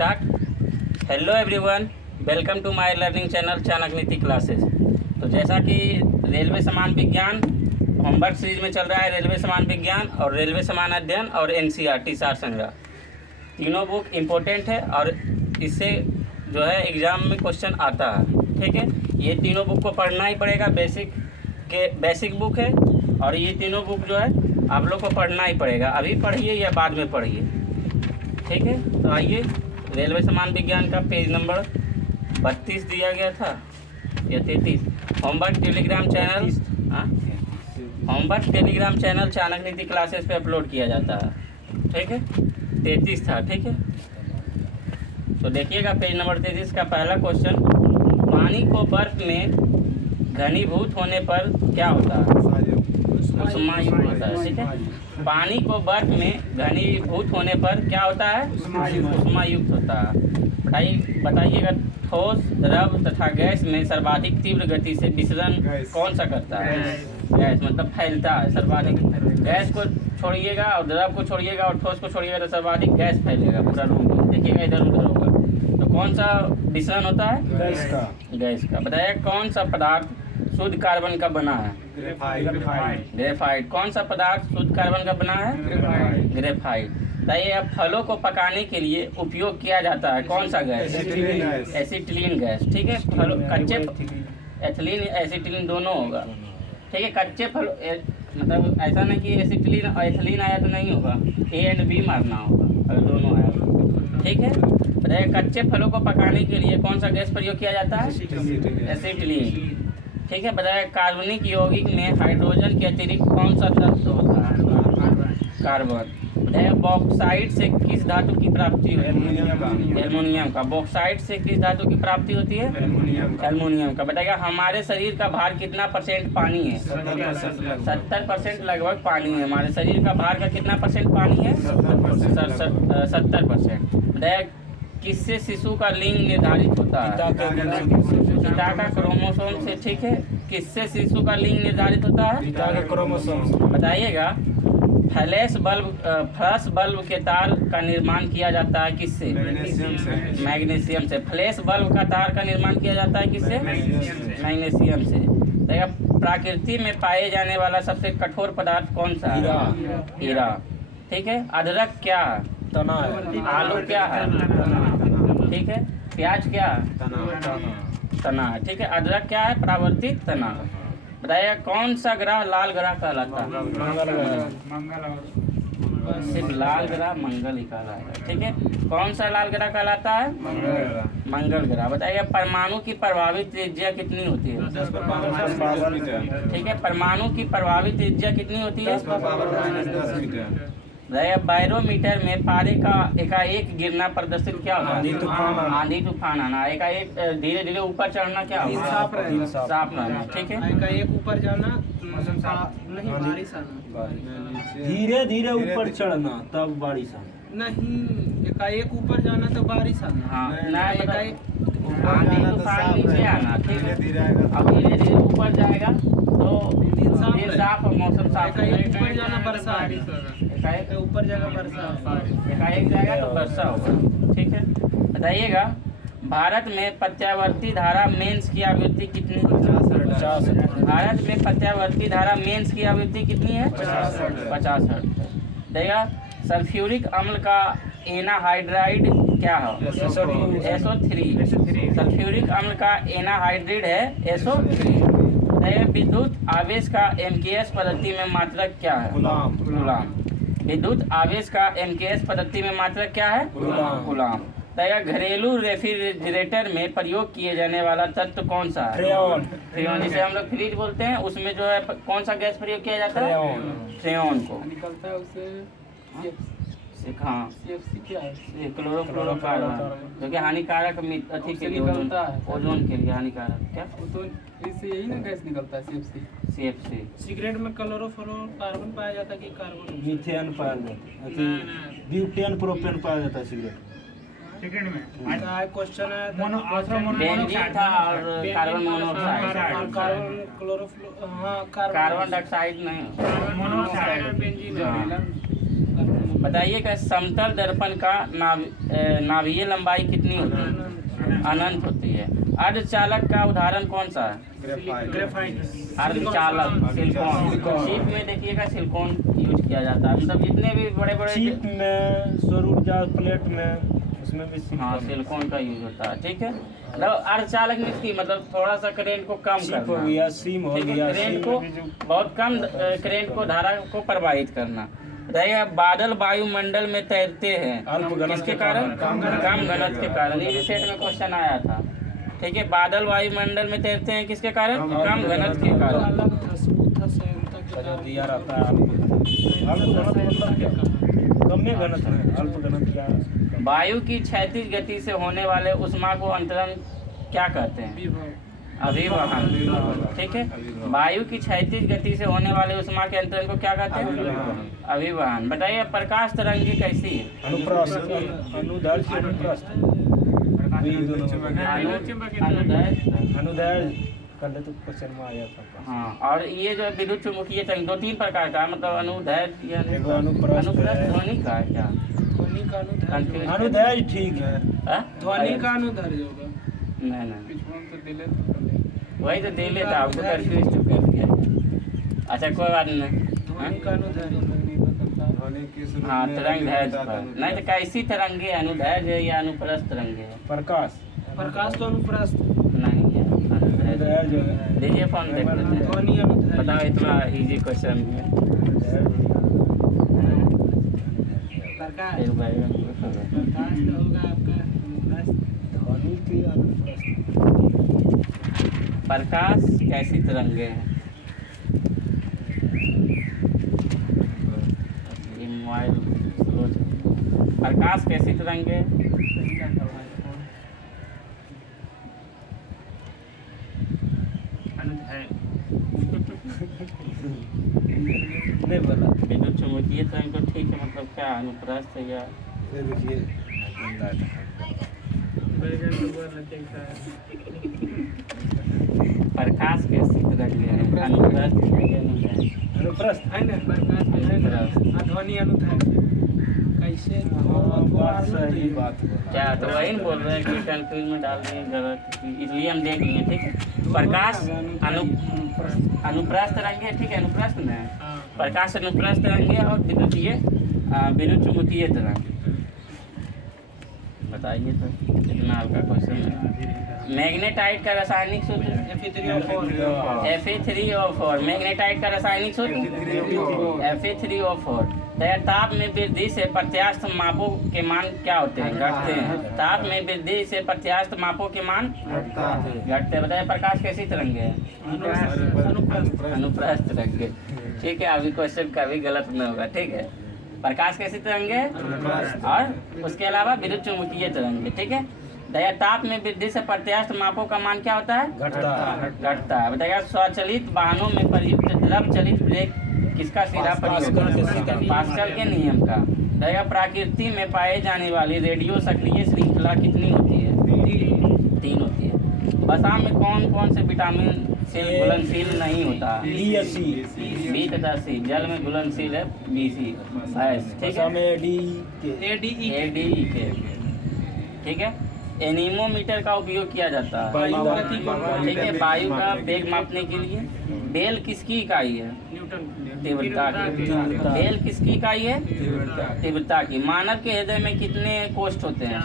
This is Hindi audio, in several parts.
Start. Hello everyone, welcome to my learning channel Chanakya classes. तो जैसा कि रेलवे समान विज्ञान होमवर्क सीरीज में चल रहा है, रेलवे समान विज्ञान और रेलवे समान अध्ययन और एनसीईआरटी सार संग्रह, तीनों बुक इम्पोर्टेंट है और इससे जो है एग्ज़ाम में क्वेश्चन आता है। ठीक है, ये तीनों बुक को पढ़ना ही पड़ेगा। बेसिक बुक है और ये तीनों बुक जो है आप लोग को पढ़ना ही पड़ेगा। अभी पढ़िए या बाद में पढ़िए, ठीक है। तो आइए, रेलवे समान विज्ञान का पेज नंबर 32 दिया गया था या 33। Homework Telegram channel, homework Telegram channel Chanakya classes पे अपलोड किया जाता है। ठीक है, 33 था। ठीक है, तो देखिएगा पेज नंबर 33 का पहला क्वेश्चन, पानी को बर्फ में घनीभूत होने पर क्या होता है? उष्मायुक्त होता है। ठीक है, पानी को बर्फ में घनीभूत होने पर क्या होता है? उष्मायुक्त होता है। बताइएगा, ठोस, द्रव तथा गैस में सर्वाधिक तीव्र गति से विसरण कौन सा करता है? गैस मतलब फैलता है सर्वाधिक। गैस को छोड़िएगा और द्रव को छोड़िएगा और ठोस को छोड़िएगा तो सर्वाधिक गैस फैलेगा पूरा रूम में। देखिएगा इधर उधर होगा। तो कौन सा विसरण होता है? गैस का। बताइए, कौन सा पदार्थ शुद्ध कार्बन का बना है? ग्रेफाइट। कौन सा पदार्थ शुद्ध कार्बन का बना है? ग्रेफाइट। बताइए, अब फलों को पकाने के लिए उपयोग किया जाता है कौन सा गैस? Acetylene gas. ठीक है, फलों कच्चे, एथिलीन एसिटिलीन दोनों होगा। ठीक है, कच्चे फल मतलब ऐसा नहीं कि एसिटिलीन और एथिलीन आया तो नहीं होगा, ए एंड बी मारना होगा अगर दोनों आया। ठीक है, बताइए, कच्चे फलों को पकाने के लिए कौन सा गैस प्रयोग किया जाता है? एसिटिलीन। ठीक है, बताइए, कार्बनिक यौगिक में हाइड्रोजन के अतिरिक्त कौन सा तत्व होता है? कार्बन। बताइए, बॉक्साइट से किस धातु की प्राप्ति होती है? एल्युमिनियम का। बॉक्साइट से किस धातु की प्राप्ति होती है? एल्युमिनियम का। बताइए, हमारे शरीर का भार कितना % पानी है? 70% लगभग पानी है। हमारे शरीर का भार का कितना % पानी है? 70%। बताइए, किससे शिशु का लिंग निर्धारित होता है? पिता का क्रोमोसोम से। ठीक है, किससे शिशु का लिंग निर्धारित होता है? पिता के क्रोमोसोम से। बताइएगा, फ्लैश बल्ब के तार का निर्माण किया जाता है किससे? मैग्नीशियम से। फ्लैश बल्ब का तार का निर्माण किया जाता है किससे? मैग्नीशियम से। बताइएगा, प्रकृति में पाए जाने वाला सबसे कठोर पदार्थ कौन सा है? हीरा। ठीक है, अदरक क्या है? तना है। आलू क्या है? ठीक है, प्याज क्या है? तना है। ठीक है, अदरक क्या है? परावर्तित तना। बताइए, कौन सा ग्रह लाल ग्रह कहलाता है? सिर्फ लाल ग्रह मंगल ही कहलाता है। ठीक है, कौन सा लाल ग्रह कहलाता है? मंगल ग्रह। बताइए, परमाणु की प्रभावित त्रिज्या कितनी होती है? ठीक है, परमाणु की प्रभावित त्रिज्या कितनी होती है? बैरोमीटर में पारे का एकाएक गिरना प्रदर्शित क्या होगा? आंधी तूफान आना। एकाएक धीरे धीरे ऊपर चढ़ना क्या होगा? साफ रहना। ठीक है, एकाएक ऊपर जाना नहीं, बारिश आना। धीरे धीरे ऊपर चढ़ना तब बारिश आना। नहीं, एकाएक ऊपर जाना तो बारिश आना। हाँ, नहीं, एकाएक आंधी तूफान नीचे आना। ठीक है, अब धीरे धीरे ऊपर जाएगा तो दिन साफ और मौसम साफ। एकाएक ऊपर जाना बरसात, एकाएक ऊपर जाएगा बरसात, एकाएक जाएगा तो वर्षा होगा। ठीक है, बताइएगा, भारत में प्रत्यावर्ती धारा मेंस की आवृत्ति कितनी है? 50। भारत में प्रत्यावर्ती धारा मेंस की आवृत्ति कितनी है? 50 हर्ट्ज। देखिएगा, सल्फ्यूरिक अम्ल का एनाहाइड्राइड क्या है? SO3। सल्फ्यूरिक अम्ल का एनाहाइड्राइड है SO3। विद्युत आवेश का MKS पद्धति में मात्रक क्या है? कूलाम। विद्युत आवेश का MKS पद्धति में मात्रक क्या है? कूलाम। घरेलू रेफ्रिजरेटर में प्रयोग किए जाने वाला तत्व कौन सा है? फ्रेओन। जिसे हम लोग फ्रिज बोलते हैं, उसमें जो है कौन सा गैस प्रयोग किया जाता है? फ्रेओन को निकलता है उससे। हाँ, क्लोरोफ्लोरोकार्बन, जो कि हानिकारक अथी के लिए निकलता है, ओजोन के लिए हानिकारक। क्या? तो इससे यही ना गैस निकलता है, CFC। सिगरेट में क्लोरोफ्लोरोकार्बन पाया जाता है कि कार्बन? मीथेन पाया जाता है, ब्यूटेन प्रोपेन पाया जाता है सिगरेट में। क्वेश्चन है बेंजीन था और कार्बन मोनोऑक्साइड। कार्बन क्लोरोफ्लोरो, हाँ कार्बन डाइऑक्साइड नहीं। मोनोऑक्साइड बेंजीन है। बताइएगा समतल दर्पण का नाभिकीय लंबाई कितनी होती है? अनंत होती है। अर्धचालक का उदाहरण कौन सा है? ग्रेफाइट। अर्धचालक सिलिकॉन। शिप में देखिएगा सिलिकॉन यूज किया जाता है। मतलब जितने भी बड़े बड़े चिप में, सौर ऊर्जा प्लेट में, उसमें भी हाँ सिलिकॉन का यूज होता है। ठीक है, मतलब अर्धचालक में इसकी मतलब थोड़ा सा करंट को कम चिप हो करना, गया, सिम हो ठीक है, गया, करंट सिम को में भी जो बहुत कम करंट को धारा को प्रवाहित करना। रहेगा बादल वायुमंडल में तैरते हैं अल्प घनत्व किसके के कारण? कारण, कम घनत्व के कारण। ये भी सेट में क्वेश्चन आया था। ठीक है, बादल वायुमंडल में तैरते हैं किसके कारण? कम घनत्व के कारण। अलग था, सबूत था, संयंत्र के जो कारण। दिया रहता है अल्प घनत्व मतलब क्या? कम घनत्व है, अल्प घनत्व क्या? वायु की क्षैतिज गति से होने वाले उष्मा को अंतरण क्या कहते हैं? विभव। अभिवहन। ठीक है, वायु की क्षैतिज गति से होने वाले उष्मा के अंतरण को क्या कहते हैं? अभिवहन। बताइए प्रकाश तरंगी कैसी है? अनुप्रस्थ, अनुदैर्घ्य की अनुप्रस्थ, अनुदैर्घ्य कर ले तो क्वेश्चन में आ जाता है। हाँ, और ये जो विद्युत चुम्बकीय तरंग दो तीन प्रकार का है, मतलब अनुदैर्घ्य यानी एगो अनुप्रस्थ है। ध्वनि का है क्या? ध्वनि का अनुदैर्घ्य। Confused? अनुदैर्घ्य ठीक है। हाँ? ध्वनि का अनुदैर्घ्य होगा। नहीं पिछवाड़ तो दिले तो वही तो दे लेता आपको कंफ्यूज तो कर दिया। अच्छा कोई बात नहीं। हाँ? ध्वनि का अनुदैर्घ्य। हाँ तरंग दैर्घ्य पर नहीं तो कैसी तरंगे है? अनुदैर्घ्य है या अनुप्रस्थ तरंगे है? प्रकाश प्रकाश तो अनुप्रस्थ। नहीं है अनुदैर्घ्य। अनुदैर्घ्य है। देखिए फोन देख लेते हैं। ध्वनि अनुदैर्घ्य। बताओ इतना इजी क्वेश्चन है। प्रकाश। फिर भाई प्रकाश तो होगा आपका अनुप्रस्थ। ध्वनि की अनुप्रस्थ। प्रकाश कैसी तरंगे हैं? ये मोबाइल स्लो चल- प्रकाश कैसी तरंगे हैं? नहीं बोला। विद्युत चुम्बकीय तरंग तो ठीक है, मतलब क्या अनुप्रस्थ है या ये देखिए प्रकाश कैसी तरंगे हैं? अनुप्रस्थ है या अनुदैर्घ्य? अनुप्रस्थ। है ना, प्रकाश तो है ना। हाँ, ध्वनि अनुदैर्घ्य। कैसे? बात सही बात बोला। क्या तो वही ना बोल रहे हैं कि कंफ्यूज में डाल दिए गलत, इसलिए हम देख लिए। ठीक है, प्रकाश अनुप्रस्थ तरंगे, ठीक है, अनुप्रस्थ में है। हाँ। प्रकाश अनुप्रस्थ तरंगे और विद्युत चुम्बकीय तरंग। बताइए तो कितना हल्का क्वेश्चन है। मैग्नेटाइट का रासायनिक सूत्र Fe3O4। मैग्नेटाइट का रासायनिक सूत्र Fe3O4। ताप में वृद्धि से प्रत्यास्थ मापों के मान क्या होते हैं? घटते हैं। ताप में वृद्धि से प्रत्यास्थ मापों के मान घटते हैं। बताइए प्रकाश कैसी तरंगे है? अनुप्रस्थ तरंगे। ठीक है, अभी क्वेश्चन का भी गलत न होगा। ठीक है, प्रकाश कैसी तरंगे है? और उसके अलावा विद्युत चुम्बकीय तरंगे। ठीक है, दया ताप में वृद्धि से प्रत्यास्थ मापों का मान क्या होता है? घटता है। बताइएगा स्वचालित वाहनों में प्रयुक्त द्रव चलित ब्रेक किसका सिरा प्रयोग? पास्कल के नियम का। दया प्रकृति में पाए जाने वाली रेडियो सक्रिय श्रृंखला कितनी होती है? 3 होती है। वसा में कौन कौन से विटामिन से घुलनशील नहीं होता? बी तथा सी। जल में घुलनशील है BC। ठीक है, ADE के। ठीक है, एनीमोमीटर का उपयोग किया जाता है। वायु गति को ठीक है, वायु का वेग मापने के लिए। बेल किसकी इकाई है? न्यूटन। तीव्रता की। बेल किसकी इकाई है? तीव्रता की। मानव के हृदय में कितने कोष्ठ होते हैं?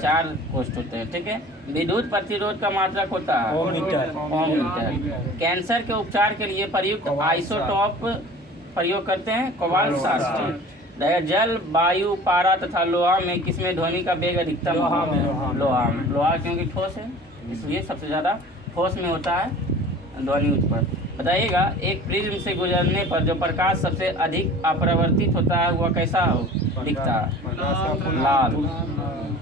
4 कोष्ठ होते हैं। ठीक है, विद्युत प्रतिरोध का मात्रक होता है ओम मीटर। कैंसर के उपचार के लिए प्रयुक्त आइसोटॉप प्रयोग करते हैं? कोबाल्ट 60। जल, वायु, पारा तथा लोहा में किसमें ध्वनि का वेग अधिकतम? लोहा क्योंकि ठोस है, इसलिए सबसे ज्यादा ठोस में होता है ध्वनि उत्पन्न। बताइएगा एक प्रिज्म से गुजरने पर जो प्रकाश सबसे अधिक अपरिवर्तित होता है वह कैसा दिखता है? लाल।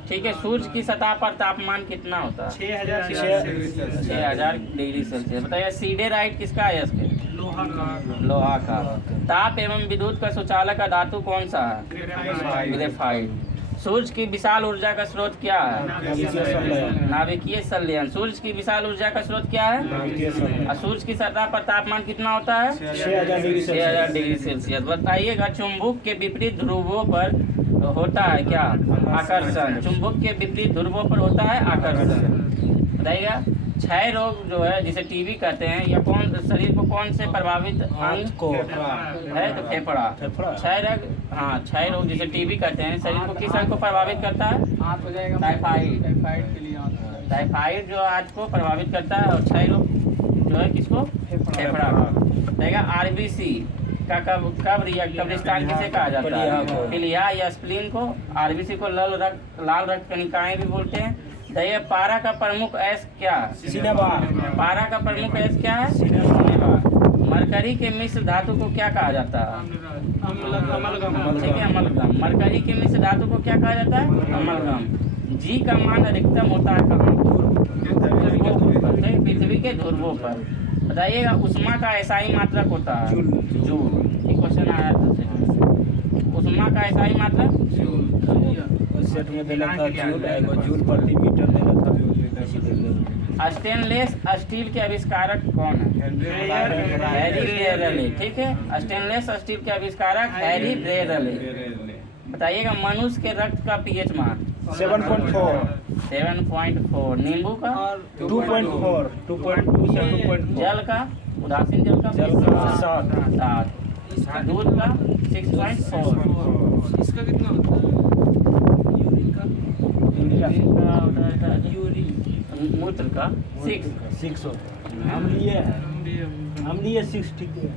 ठीक है, सूर्य की सतह पर तापमान कितना होता है? 6000 डिग्री सेल्सियस। बताइए सीडेराइट किसका है? इसके लोहा का। ताप एवं विद्युत का सुचालक का धातु कौन सा है? ग्रेफाइट। सूर्य की विशाल ऊर्जा का स्रोत क्या है? नाभिकीय संलयन। नाभिकीय संलयन। सूर्य की विशाल ऊर्जा का स्रोत क्या है? नाभिकीय संलयन। और सूर्य की सतह पर तापमान कितना होता है? 6000 डिग्री 6000 डिग्री सेल्सियस। बताइएगा चुंबक के विपरीत ध्रुवों पर होता है क्या? आकर्षण। चुंबक के विपरीत ध्रुवों पर होता है आकर्षण। बताइएगा क्षय रोग जो है जिसे टीबी कहते हैं, या कौन शरीर को कौन से प्रभावित अंग को है? तो फेफड़ा। फेफड़ा। क्षय रोग, हाँ क्षय रोग जिसे टीबी कहते हैं, शरीर को किस अंग को प्रभावित करता है? हाथ हो जाएगा टाइफाइड। टाइफाइड के लिए आता है। टाइफाइड जो आज को प्रभावित करता है, और क्षय रोग जो है किसको? फेफड़ा। बताइएगा आरबीसी का कब कब्रिस्तान किसे कहा जाता है? प्लीहा या स्प्लीन को। आरबीसी को लाल रक्त कणिकाएं भी बोलते हैं। बताइए पारा का प्रमुख ऐश क्या है? सिनेबार। पारा का प्रमुख ऐश क्या है? सिनेबार। मरकरी के मिश्र धातु को क्या कहा जाता है? ठीक है, अमलगम। मरकरी के मिश्र धातु को क्या कहा जाता है? अमलगम। जी का मान अधिकतम होता है कहाँ? पृथ्वी के ध्रुवों पर। बताइएगा उष्मा का एसआई मात्रक होता है? जूल। ये क्वेश्चन आया था। उष्मा का एसआई मात्रक? सेट में देना था जूल, एगो जूल प्रति मीटर देना था। स्टेनलेस स्टील के आविष्कारक कौन है? हैरी ब्रेयरले। ठीक है, स्टेनलेस स्टील के आविष्कारक हैरी ब्रेयरले। बताइएगा मनुष्य के रक्त का पीएच मान? 7.4। 7.4। नींबू का? 2.4। 2.2 से 2.4। जल का? उदासीन जल का? जल का 7। दूध का? 6.4। इसका कितना होता है? मूत्र का 6। 6 होता है। अम्लीय 6 ठीक है।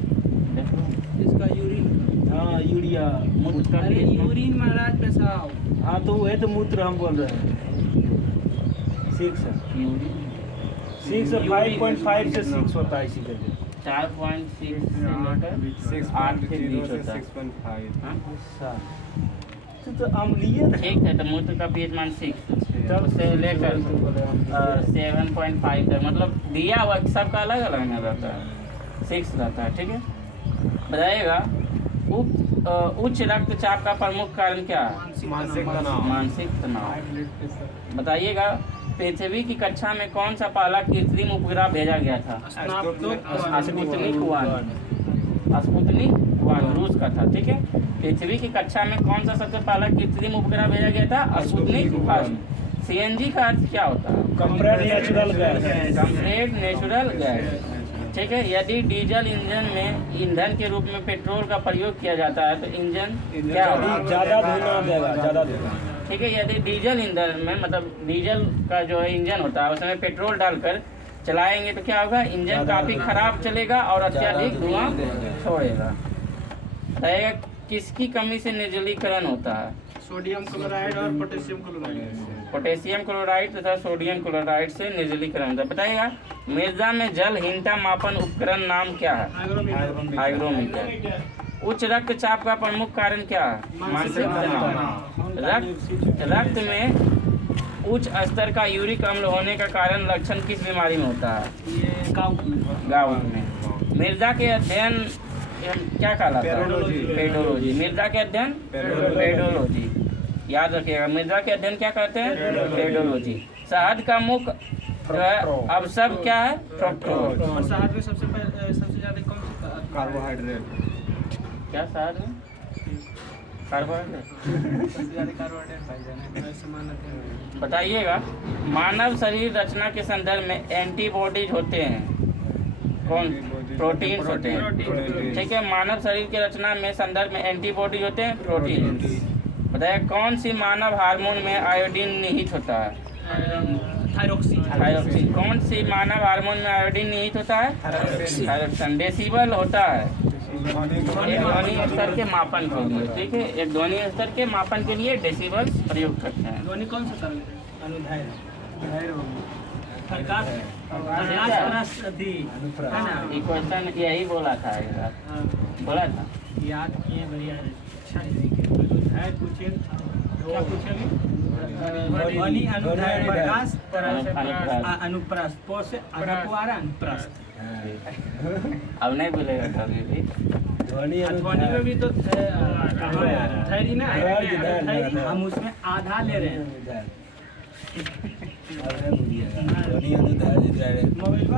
इसका यूरिन। हाँ यूरिया। मूत्र का अरे यूरिन महाराज पेशाब। हाँ तो वही तो मूत्र हम बोल रहे हैं। 6 है। 6 है। 5.5 से 6 होता है इसी जगह। 4.6 से लेकर 8 के बीच होता है। हाँ? तो अम्लीय ठीक है, तो मूत्र का पीएच मान 6 से लेकर 7.5 तक, मतलब दिया हुआ सबका अलग अलग ना रहता है, 6 रहता है। ठीक है, बताइएगा उच्च रक्तचाप का प्रमुख कारण क्या है? मानसिक तनाव। बताइएगा पृथ्वी की कक्षा में कौन सा पहला कृत्रिम उपग्रह भेजा गया था? स्पुतनिक 1 रूस का था। ठीक है, पृथ्वी की कक्षा में कौन सा सबसे पहला कृत्रिम उपग्रह भेजा गया था? स्पुतनिक 1। सीएनजी का अर्थ क्या होता है? Compressed natural gas. Compressed natural gas. ठीक है, यदि डीजल इंजन में ईंधन के रूप में पेट्रोल का प्रयोग किया जाता है तो इंजन क्या होगा? ज़्यादा धुआं देगा, ज़्यादा धुआं। ठीक है, यदि डीजल ईंधन में मतलब डीजल का जो है इंजन होता है उसमें पेट्रोल डालकर चलाएंगे तो क्या होगा? इंजन काफ़ी खराब चलेगा और अत्यधिक धुआं छोड़ेगा। बताइएगा किसकी कमी से निर्जलीकरण होता है? सोडियम क्लोराइड और पोटेशियम क्लोराइड। पोटेशियम क्लोराइड तथा सोडियम क्लोराइड से निर्जलीकरण होता है। बताइएगा मृदा में जलहीनता मापन उपकरण नाम क्या है? हाइग्रोमीटर। उच्च रक्तचाप का प्रमुख कारण क्या है? मानसिक तनाव। रक्त में उच्च स्तर का यूरिक अम्ल होने का कारण लक्षण किस बीमारी में होता है? ये गाउट में। मृदा के अध्ययन क्या कहलाता है? पेडोलॉजी। मृदा के अध्ययन पेडोलॉजी। याद रखिएगा मृदा के अध्ययन क्या कहते हैं? पेडोलॉजी। शहद का मुख्य जो है अब सब क्या है? फ्रुक्टोज। और शहद में सबसे ज्यादा कौन सा कार्बोहाइड्रेट। क्या शहद में? कार्बोहाइड्रेट। सबसे ज्यादा कार्बोहाइड्रेट पाई जाने है समान। बताइएगा मानव शरीर रचना के संदर्भ में एंटीबॉडीज होते हैं, कौन? प्रोटीन्स होते हैं। ठीक है, मानव शरीर की रचना में संदर्भ में एंटीबॉडीज होते हैं, प्रोटीन्स। बताइए कौन सी मानव हार्मोन में आयोडीन निहित होता है? थायरोक्सिन। कौन सी मानव हार्मोन में आयोडीन निहित होता है? थायरोक्सिन। डेसिबल होता है एक ध्वनि स्तर के मापन के लिए। ठीक है, एक ध्वनि स्तर के मापन के लिए डेसिबल प्रयोग करते हैं। ध्वनि कौन सा तरंग है? ये क्वेश्चन यही बोला था, बोला था। याद किए बढ़िया है। है कुछ क्या पूछेंगे? ध्वनि अनुदैर्घ्य प्रकाश अनुप्रस्थ। पोष अनुप्रास अनुप्रस्थ। अब नहीं बोलेगा कभी भी। ध्वनि ध्वनि में भी तो थैरी ना थैरी। हम उसमें आधा ले रहे हैं। मोबाइल का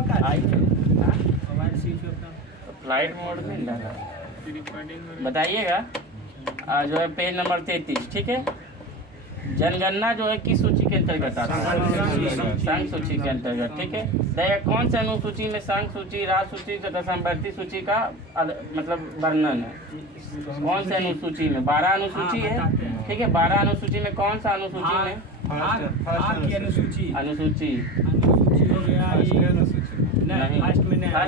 mobile switch off flight mode में लगा। बताइएगा जो है पेज नंबर 33, ठीक है। जनगणना जो है किस सूची के अंतर्गत आता है? संघ सूची के अंतर्गत, ठीक है। देखिए कौन से अनुसूची में संघ सूची, राज्य सूची तथा संवर्ती सूची का मतलब वर्णन है? कौन से अनुसूची में? 12 अनुसूची है, ठीक है। 12 अनुसूची में कौन सा अनुसूची में? अनुसूची अनुसूची हो गया नहीं, फर्स्ट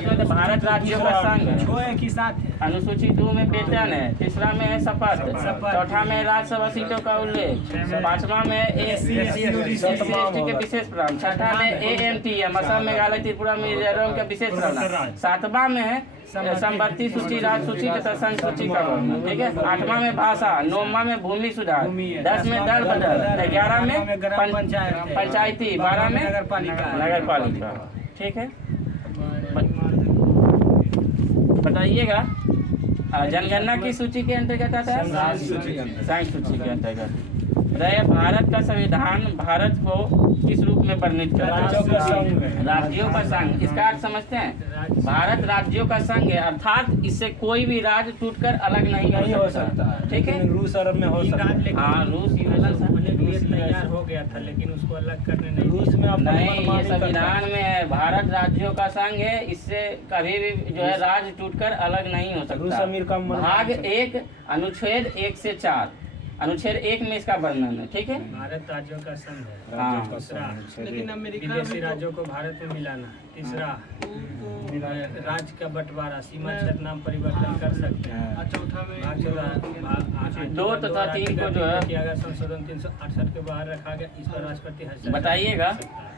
में तो भारत राज्यों का संघ है। जो है कि साथ है। अनुसूची 2 में वेतन है, तीसरा में है शपथ, चौथा में राज्यसभा सीटों का उल्लेख, पांचवा में SC/ST के विशेष प्रावधान, छठा में AMTM असम मेघालय त्रिपुरा मिजोरम का विशेष प्रावधान, सातवां में है संवर्ती सूची, राज्य सूची तथा संघ सूची का वर्णन, ठीक है। 8वां में भाषा, 9वां में भूमि सुधार, 10 में दल बदल, 11 में पंचायती, 12 में नगर पालिका, ठीक है। बताइएगा जनगणना की सूची के अंतर्गत आता है? संघ सूची के अंतर्गत। बताइए भारत का संविधान भारत को किस रूप में वर्णित करता है? राज्यों का संघ। इसका अर्थ समझते हैं? भारत राज्यों का संघ है, अर्थात इससे कोई भी राज्य टूटकर अलग नहीं हो सकता, ठीक है। रूस अरब में हो सकता है। हाँ, रूस तैयार हो गया था लेकिन उसको अलग करने नहीं रूस में आप नहीं, ये संविधान में है, भारत राज्यों का संघ है, इससे कभी भी जो है राज्य टूटकर अलग नहीं हो रूस सकता। अमीर का भाग 1 अनुच्छेद 1 से 4, अनुच्छेद 1 में इसका वर्णन है, ठीक है। भारत राज्यों का संघ है। हाँ। दूसरा विदेशी राज्यों को भारत में मिलाना। तीसरा राज्य का बंटवारा, सीमा क्षेत्र नाम परिवर्तन कर सकते हैं। चौथा में 2 तथा 3 को जो है किया गया संशोधन 368 के बाहर रखा गया। इस पर राष्ट्रपति हस्ताक्षर बताइएगा।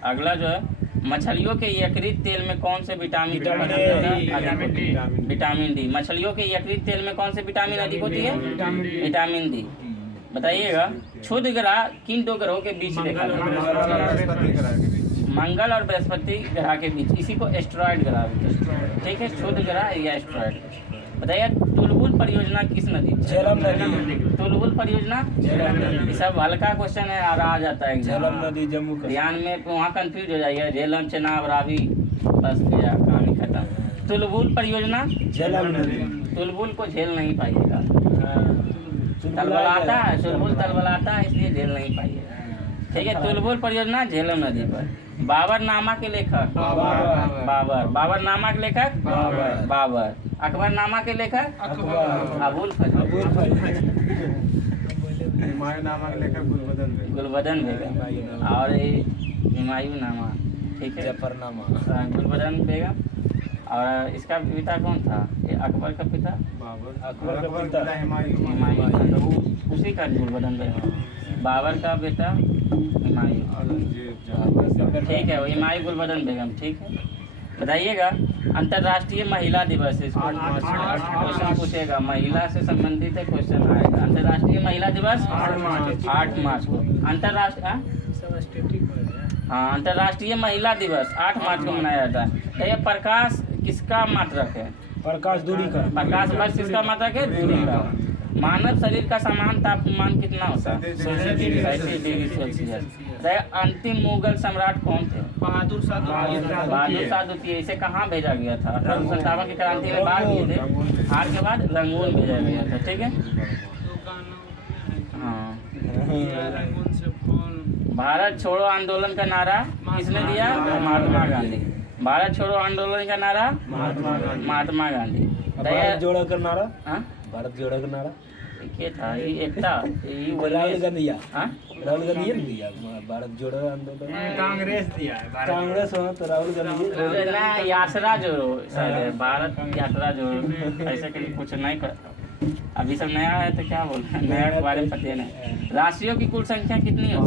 अगला जो है मछलियों के यकृत तेल में कौन से विटामिन विटामिन डी। मछलियों के यकृत तेल में कौन से विटामिन अधिक होती है? Vitamin D. बताइएगा क्षुद्र ग्रह किन 2 ग्रहों के बीच देखा जाता है? मंगल और बृहस्पति ग्रह के बीच, इसी को एस्ट्रॉयड ग्रह बोलते हैं, ठीक है। क्षुद्र ग्रह या एस्ट्रॉयड। बताइए तुलबुल परियोजना किस नदी? झेलम नदी। तुलबुल परियोजना ये सब हल्का क्वेश्चन है और आ जाता है झेलम नदी जम्मू कश्मीर। ध्यान में वहाँ कंफ्यूज हो जाइए। झेलम, चेनाब, रावी, बस गया कहानी खत्म। तुलबुल परियोजना झेलम नदी। तुलबुल को झेल नहीं पाइएगा, तलबलाता है, तुलबुल तलबलाता है, इसलिए झेल नहीं पाइएगा, ठीक है। तुलबुल परियोजना झेलम नदी पर। बाबरनामा के लेखक बाबर। बाबरनामा के लेखक बाबर। अकबरनामा के लेखक अबुल फजल। गुलबदन बेगम और हुमायूं नामा, ठीक है। जफरनामा। गुलबदन बेगम। और इसका पिता कौन था? ये अकबर का पिता अकबर का पिता हुमायूं था, तो उसी का गुलबदन बेगम। बाबर का बेटा हुमायूं, ठीक है। हुमायूं गुलबदन बेगम, ठीक है। बताइएगा अंतर्राष्ट्रीय महिला दिवस। इसको क्वेश्चन पूछेगा, महिला से संबंधित है क्वेश्चन आएगा। अंतर्राष्ट्रीय महिला दिवस 8 मार्च को। हाँ, अंतर्राष्ट्रीय महिला दिवस 8 मार्च को मनाया जाता है। तो ये प्रकाश किसका मात्रक है? प्रकाश दूरी का। प्रकाश वर्ष किसका मात्रक है? दूरी का। मानव शरीर का सामान्य तापमान कितना होता है? 37 डिग्री सेल्सियस। अंतिम मुगल सम्राट कौन थे? बहादुर शाह द्वितीय। इसे कहाँ भेजा गया था? 1857 की क्रांति में भाग लिए थे, हार के बाद रंगून भेजा गया था, ठीक है। हाँ, भारत छोड़ो आंदोलन का नारा किसने दिया? महात्मा गांधी। भारत छोड़ो आंदोलन का नारा महात्मा गांधी। भारत जोड़ो का नारा? हाँ, भारत जोड़ो का नारा ये था, ये एकता, ये राहुल गांधी। हाँ, राहुल गांधी ने दिया भारत जोड़ो आंदोलन। कांग्रेस दिया है। कांग्रेस हो तो राहुल गांधी। ना यात्रा जोड़ो, शायद भारत यात्रा जोड़ो, ऐसे कहीं कुछ नहीं कर। अभी सब नया है तो क्या बोल रहे हैं, नया के बारे में पता नहीं। राशियों की कुल संख्या कितनी हो?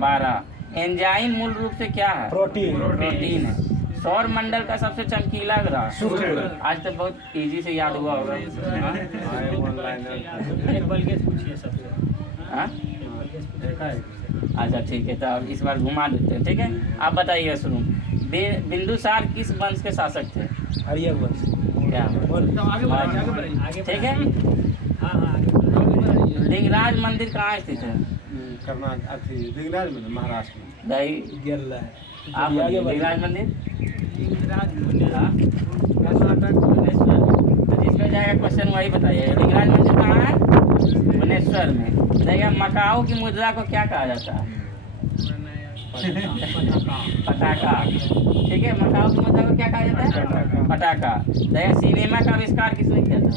12। एंजाइम मूल रूप से क्या है? प्रोटीन है। सौर मंडल का सबसे चमकीला ग्रह शुक्र। आज तक बहुत इजी से याद हुआ होगा। एक बल्कि पूछिए सबसे। हाँ, अच्छा ठीक है, तो अब इस बार घुमा देते हैं, ठीक है। आप बताइए शुरू। बिंदुसार किस वंश के शासक थे? आर्य वंश। क्या आगे ठीक है। हाँ हाँ आगे बढ़ाइए। लिंगराज मंदिर कहाँ स्थित है? लिंगराज में महाराष्ट्र में दही गेल है। आप आगे बढ़िए। लिंगराज मंदिर हाँ? कर्नाटक भुवनेश्वर। तो जिस पे जाएगा क्वेश्चन वही बताइए। लिंगराज मंदिर कहाँ है? भुवनेश्वर में। देखिए मकाऊ की मुद्रा को क्या कहा जाता है? पटाखा। ठीक है, मकाऊ की मुद्रा को क्या कहा जाता है? पटाखा। देखिए सिनेमा का आविष्कार किसने किया था?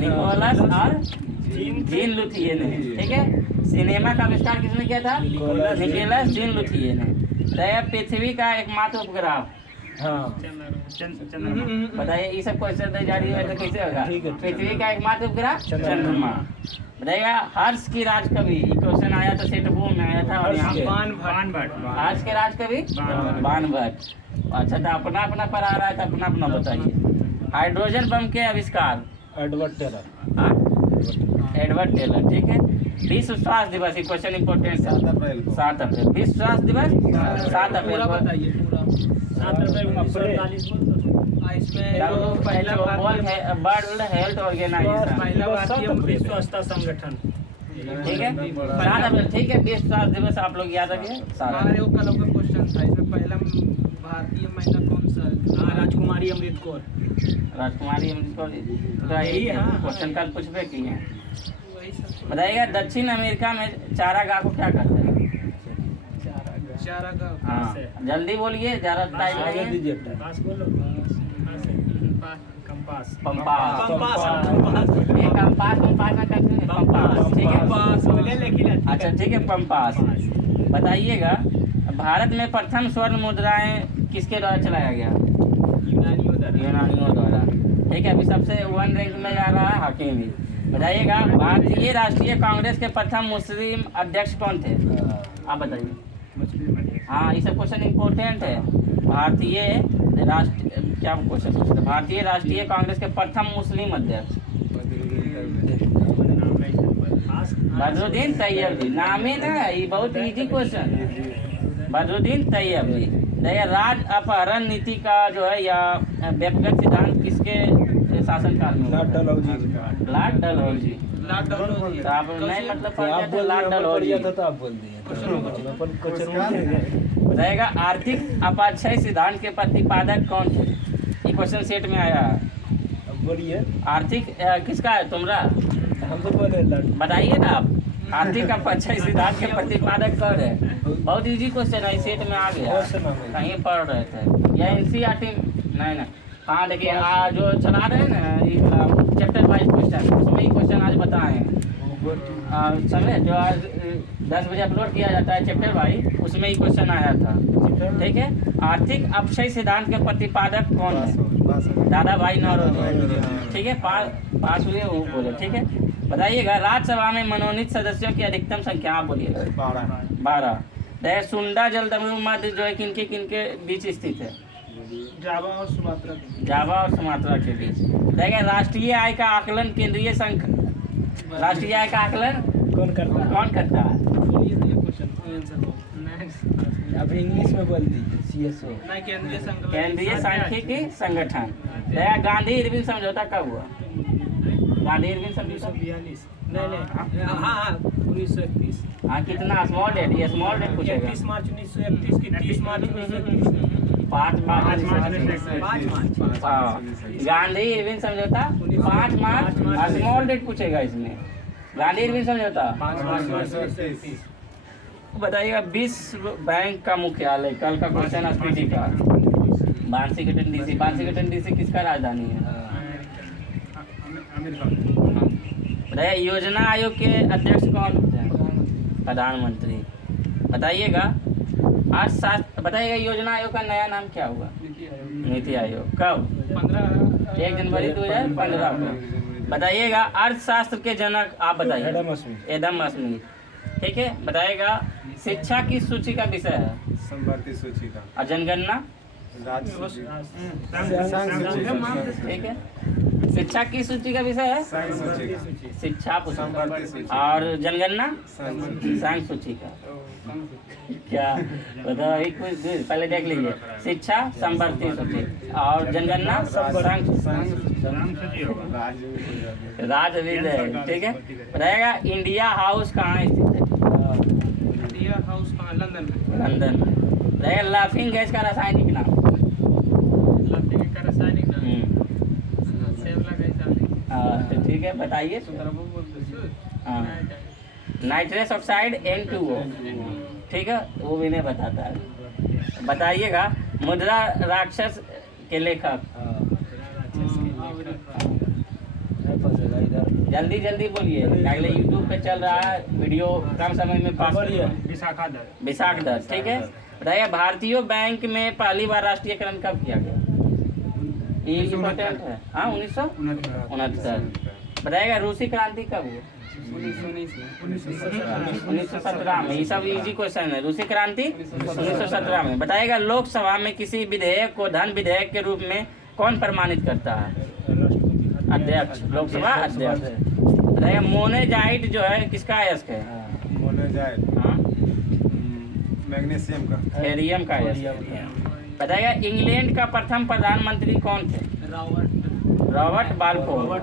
निकोलस और जीन लुथिये ने। ठीक है, सिनेमा का आविष्कार किसने किया था? निकोलस जीन लुथिये ने। देखिए पृथ्वी का एकमात्र उपग्रह। हाँ बताइए ये सब क्वेश्चन जारी है तो कैसे होगा? ठीक है। पृथ्वी का एकमात्र उपग्रह चंद्रमा। बताइएगा हर्ष की राज कवि, ये क्वेश्चन आया था सेट बुक में आया था और यहाँ हर्ष के राज कवि बाणभट्ट। अच्छा तो अपना अपना पर आ रहा है तो अपना अपना बताइए। हाइड्रोजन बम के आविष्कार? Edward Teller. हाँ? Edward Teller. ठीक है, विश्व स्वास्थ्य दिवस, ये क्वेश्चन इंपॉर्टेंट है। 7 अप्रैल विश्व स्वास्थ्य दिवस 7 अप्रैल को। 7 अप्रैल 1948 वर्ल्ड हेल्थ ऑर्गेनाइजेशन। पहला भारतीय विश्व स्वास्थ्य संगठन। ठीक है 7 अप्रैल। ठीक है, विश्व स्वास्थ्य दिवस आप लोग याद रखिए 7 अप्रैल। कल का क्वेश्चन था इसमें पहला भारतीय महिला कौन सा? राजकुमारी अमृत कौर। राजकुमारी हमको तो यही है क्वेश्चन कल पूछबे किए हैं। वही सब बताइएगा दक्षिण अमेरिका में चारागाह को क्या कहते हैं? चारागाह। हाँ जल्दी बोलिए, ज़्यादा टाइम नहीं है। दीजिए पास बोलो। Compass pampas. कंपास ये कंपास पंपास में करते हैं पंपास। ठीक है, अच्छा ठीक है पंपास। बताइएगा भारत में प्रथम स्वर्ण मुद्राएं किसके द्वारा चलाया गया? यूनानियों द्वारा। ठीक है, अभी सबसे 1 रैंक में जा रहा है हकीमी। बताइएगा भारतीय राष्ट्रीय कांग्रेस के प्रथम मुस्लिम अध्यक्ष कौन थे? आप बताइए। हाँ ये सब क्वेश्चन इम्पोर्टेंट है। भारतीय राष्ट्रीय कांग्रेस के प्रथम मुस्लिम अध्यक्ष? बदरुद्दीन तैयब जी। नाम ही ना, ये बहुत इजी क्वेश्चन है। बदरुद्दीन तैयब जी। देखिए राज अपहरण नीति का जो है या व्यक्तिगत सिद्धांत किसके शासनकाल में? लॉर्ड डलहौजी। लॉर्ड डलहौजी। तो आप नहीं मतलब पढ़ गए थे लॉर्ड डलहौजी। तो आप बोल दिए अपन क्वेश्चन बताइएगा आर्थिक अपाक्षय सिद्धांत के प्रतिपादक कौन थे? ये क्वेश्चन सेट में आया है। बोलिए। आर्थिक किसका है? तुमरा हम तो बोले बताइए ना आप। आर्थिक अपाक्षय सिद्धांत के प्रतिपादक कौन है? बहुत इजी क्वेश्चन है, सेट में आ गया। कहीं पढ़ रहे थे या एनसीईआरटी? नहीं नहीं, हाँ देखिए जो चला रहे हैं ना चैप्टर वाइज क्वेश्चन, उसमें ही क्वेश्चन आज बताए हैं। समझे जो आज 10 बजे अपलोड किया जाता है चैप्टर वाइज, उसमें ही क्वेश्चन आया था। ठीक है, आर्थिक अपक्षय सिद्धांत के प्रतिपादक कौन है? दादा भाई नौरोजी। ठीक है, पास हुए वो बोले। ठीक है, बताइएगा राज्यसभा में मनोनीत सदस्यों की अधिकतम संख्या आप बोलिए। 12। सुंडा जलदमरू मध्य जो है किनके किनके बीच स्थित है? जावा और सुमात्रा। जावा और सुमात्रा के बीच। देखिए राष्ट्रीय आय का आकलन केंद्रीय संघ, राष्ट्रीय आय का आकलन कौन करता है? कौन करता है? बोलिए तो ये क्वेश्चन आंसर हो। अब इंग्लिश में बोल दीजिए। CSO। नहीं केंद्रीय केंद्रीय सांख्यिकी संगठन। देखिए गांधी इरविन समझौता कब हुआ? गांधी इरविन समझौता 1942। नहीं हाँ 1931। हाँ कितना स्मॉल डेट? ये स्मॉल डेट पूछेगा। 31 मार्च 1931 की 30 मार्च 1931। 5 मार्च। 5 मार्च। हाँ गांधी इरविन समझौता 5 मार्च। स्मॉल डेट पूछेगा इसमें। गांधी इरविन समझौता 5 मार्च 1931। बताइएगा विश्व बैंक का मुख्यालय, कल का क्वेश्चन एसपीटी का, वाशिंगटन डीसी। वाशिंगटन डीसी किसका राजधानी है? बताइए योजना आयोग के अध्यक्ष कौन होते हैं? प्रधानमंत्री। बताइएगा अर्थशास्त्र। बताइएगा योजना आयोग का नया नाम क्या हुआ? नीति आयोग। कब? 1 जनवरी 2015 को। बताइएगा अर्थशास्त्र के जनक आप बताइए। Adam Smith. ठीक है, बताइएगा शिक्षा की सूची का विषय है? संवर्ती सूची का। और जनगणना? ठीक है, शिक्षा की सूची का विषय है शिक्षा। और जनगणना सांख्य सूची का। क्या बताओ, एक कुछ पहले देख लीजिए। शिक्षा संवर्ती सूची और जनगणना राजविद है, ठीक है। बताएगा इंडिया हाउस कहाँ स्थित है? इंडिया हाउस कहाँ? लंदन में। लंदन में। बताएगा लाफिंग गैस का रासायनिक नाम? लाफिंग का रासायनिक नाम सेवला गैस। हाँ तो ठीक है, बताइए। हाँ नाइट्रस ऑक्साइड N2O, ठीक है, वो भी नहीं बताता है। बताइएगा मुद्रा राक्षस के लेखक? जल्दी जल्दी बोलिए, अगले यूट्यूब पे चल रहा है वीडियो, कम समय में पास करिए। विशाख दत्त, ठीक है। बताइए भारतीय बैंक में पहली बार राष्ट्रीयकरण कब किया गया? ये इम्पोर्टेंट है। हाँ 1969। बताइएगा रूसी क्रांति कब हुई? 1917 में। ये सब इजी क्वेश्चन है। रूसी क्रांति 1917 में। बताइएगा लोकसभा में किसी विधेयक को धन विधेयक के रूप में कौन प्रमाणित करता है? अध्यक्ष, लोकसभा अध्यक्ष। बताइएगा मोनेजाइट जो है किसका अयस्क है? मोनेजाइट हाँ मैग्नीशियम का। थेरियम का अयस्क है। बताइएगा इंग्लैंड का प्रथम प्रधानमंत्री कौन थे? रॉबर्ट बाल्फोर,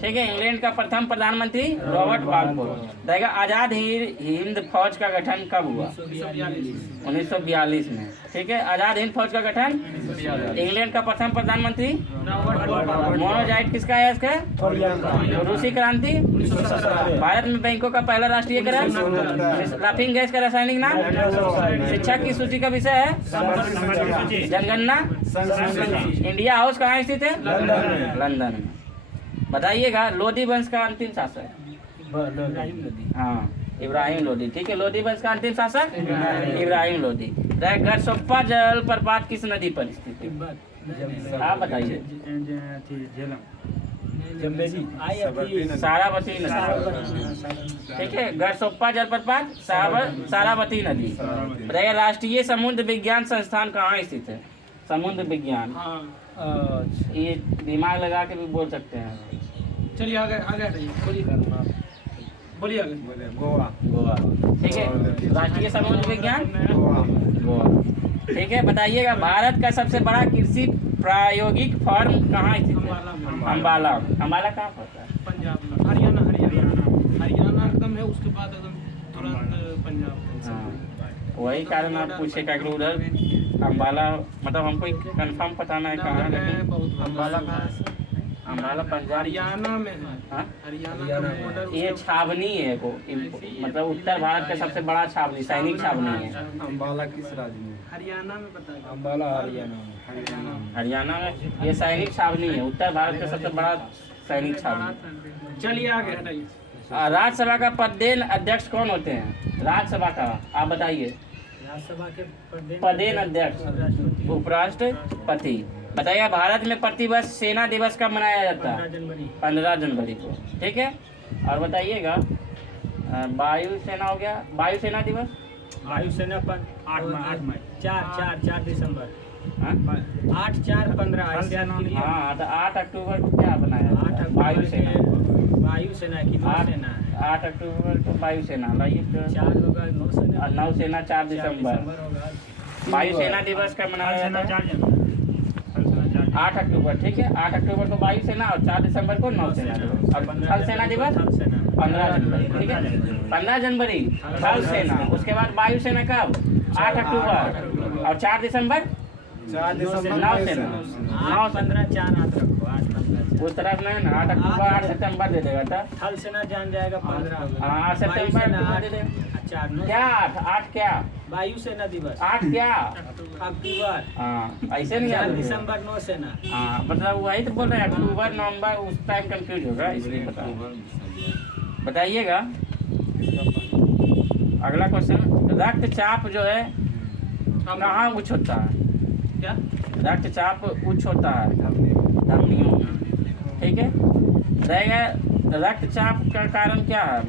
ठीक है। इंग्लैंड का प्रथम प्रधानमंत्री रॉबर्ट बाल्फोर। बताइएगा आजाद हिंद फौज का गठन कब हुआ? 1942 में, ठीक है। आजाद हिंद फौज का गठन। इंग्लैंड का प्रथम प्रधानमंत्री मोनोजाइट किसका अयस्क है? रूसी क्रांति। भारत में बैंकों का पहला राष्ट्रीयकरण। लाफिंग गैस का रासायनिक नाम? शिक्षा की सूची का विषय है जनगणना। इंडिया हाउस कहाँ स्थित है? लंदन में। बताइएगा लोधी वंश का अंतिम शासक? हाँ इब्राहिम लोधी, ठीक है। लोधी वंश का अंतिम शासक इब्राहिम लोधी। गरसोप्पा जलप्रपात किस नदी पर स्थित है? आप बताइए। सारावती नदी, ठीक है। गरसोप्पा जलप्रपात सारावती नदी। बताइए राष्ट्रीय समुद्र विज्ञान संस्थान कहाँ स्थित है? समुद्र विज्ञान, ये दिमाग लगा के भी बोल सकते हैं। चलिए आगे आगे बोलिए आगे। गोवा। गोवा, ठीक है। राष्ट्रीय समुद्र विज्ञान गोवा, ठीक है। बताइएगा भारत का सबसे बड़ा कृषि प्रायोगिक फार्म कहाँ स्थित है? अम्बाला। अम्बाला कहाँ पड़ता है? पंजाब, हरियाणा एकदम है, उसके बाद एकदम तुरंत पंजाब। वही कारण आप पूछे का उधर अम्बाला, मतलब हमको कंफर्म पता नहीं कहाँ है, लेकिन अम्बाला कहाँ? अम्बाला पंजाब, हरियाणा में है। हाँ? हरियाणा का बॉर्डर ये छावनी है वो, मतलब उत्तर भारत का सबसे बड़ा छावनी, सैनिक छावनी है। अम्बाला किस राज्य में? हरियाणा में बताया। अम्बाला हरियाणा में। हरियाणा में ये सैनिक छावनी है, उत्तर भारत का सबसे बड़ा सैनिक छावनी। चलिए आगे हटाइए। राज्यसभा का पदेन अध्यक्ष कौन होते हैं? राज्यसभा का आप बताइए। राज्यसभा के पदेन अध्यक्ष उपराष्ट्रपति। बताइए भारत में प्रतिवर्ष सेना दिवस कब मनाया जाता है? 15 जनवरी को, ठीक है। और बताइएगा वायुसेना हो गया, वायुसेना दिवस? वायुसेना पर 4 दिसंबर। हाँ 8-4-15 हाँ, तो 8 अक्टूबर को क्या बनाया? 8 वायुसेना। वायुसेना की नौसेना। 8 अक्टूबर को वायुसेना। लाइए 4 होगा नौसेना। नौसेना 4 दिसंबर। वायुसेना दिवस कब मनाया जाता है? 8 अक्टूबर, ठीक है। 8 अक्टूबर को वायुसेना और 4 दिसंबर को नौसेना दिवस। और थल सेना दिवस 15 जनवरी, ठीक है। 15 जनवरी थल सेना, उसके बाद वायुसेना कब? 8 अक्टूबर और 4 दिसंबर 4 दिसंबर नौसेना। 9-15-4 हाथ रखो। 8-15 उस तरफ नहीं ना, 8 अक्टूबर 8 सितंबर दे देगा था। थल सेना जान जाएगा 15। हाँ 8 सितंबर दे देगा। 4 क्या 8 क्या? वायुसेना दिवस 8 क्या? अक्टूबर। हाँ ऐसे नहीं 4 याद दिसंबर नौसेना। हाँ मतलब वही तो बोल रहे हैं, अक्टूबर नवंबर उस टाइम कंफ्यूज होगा, इसलिए बता। बताइएगा अगला क्वेश्चन, रक्तचाप जो है कहाँ उच्च होता है? क्या? रक्तचाप उच्च होता है धमनियों में, ठीक है। रहेगा रक्तचाप का कारण क्या है?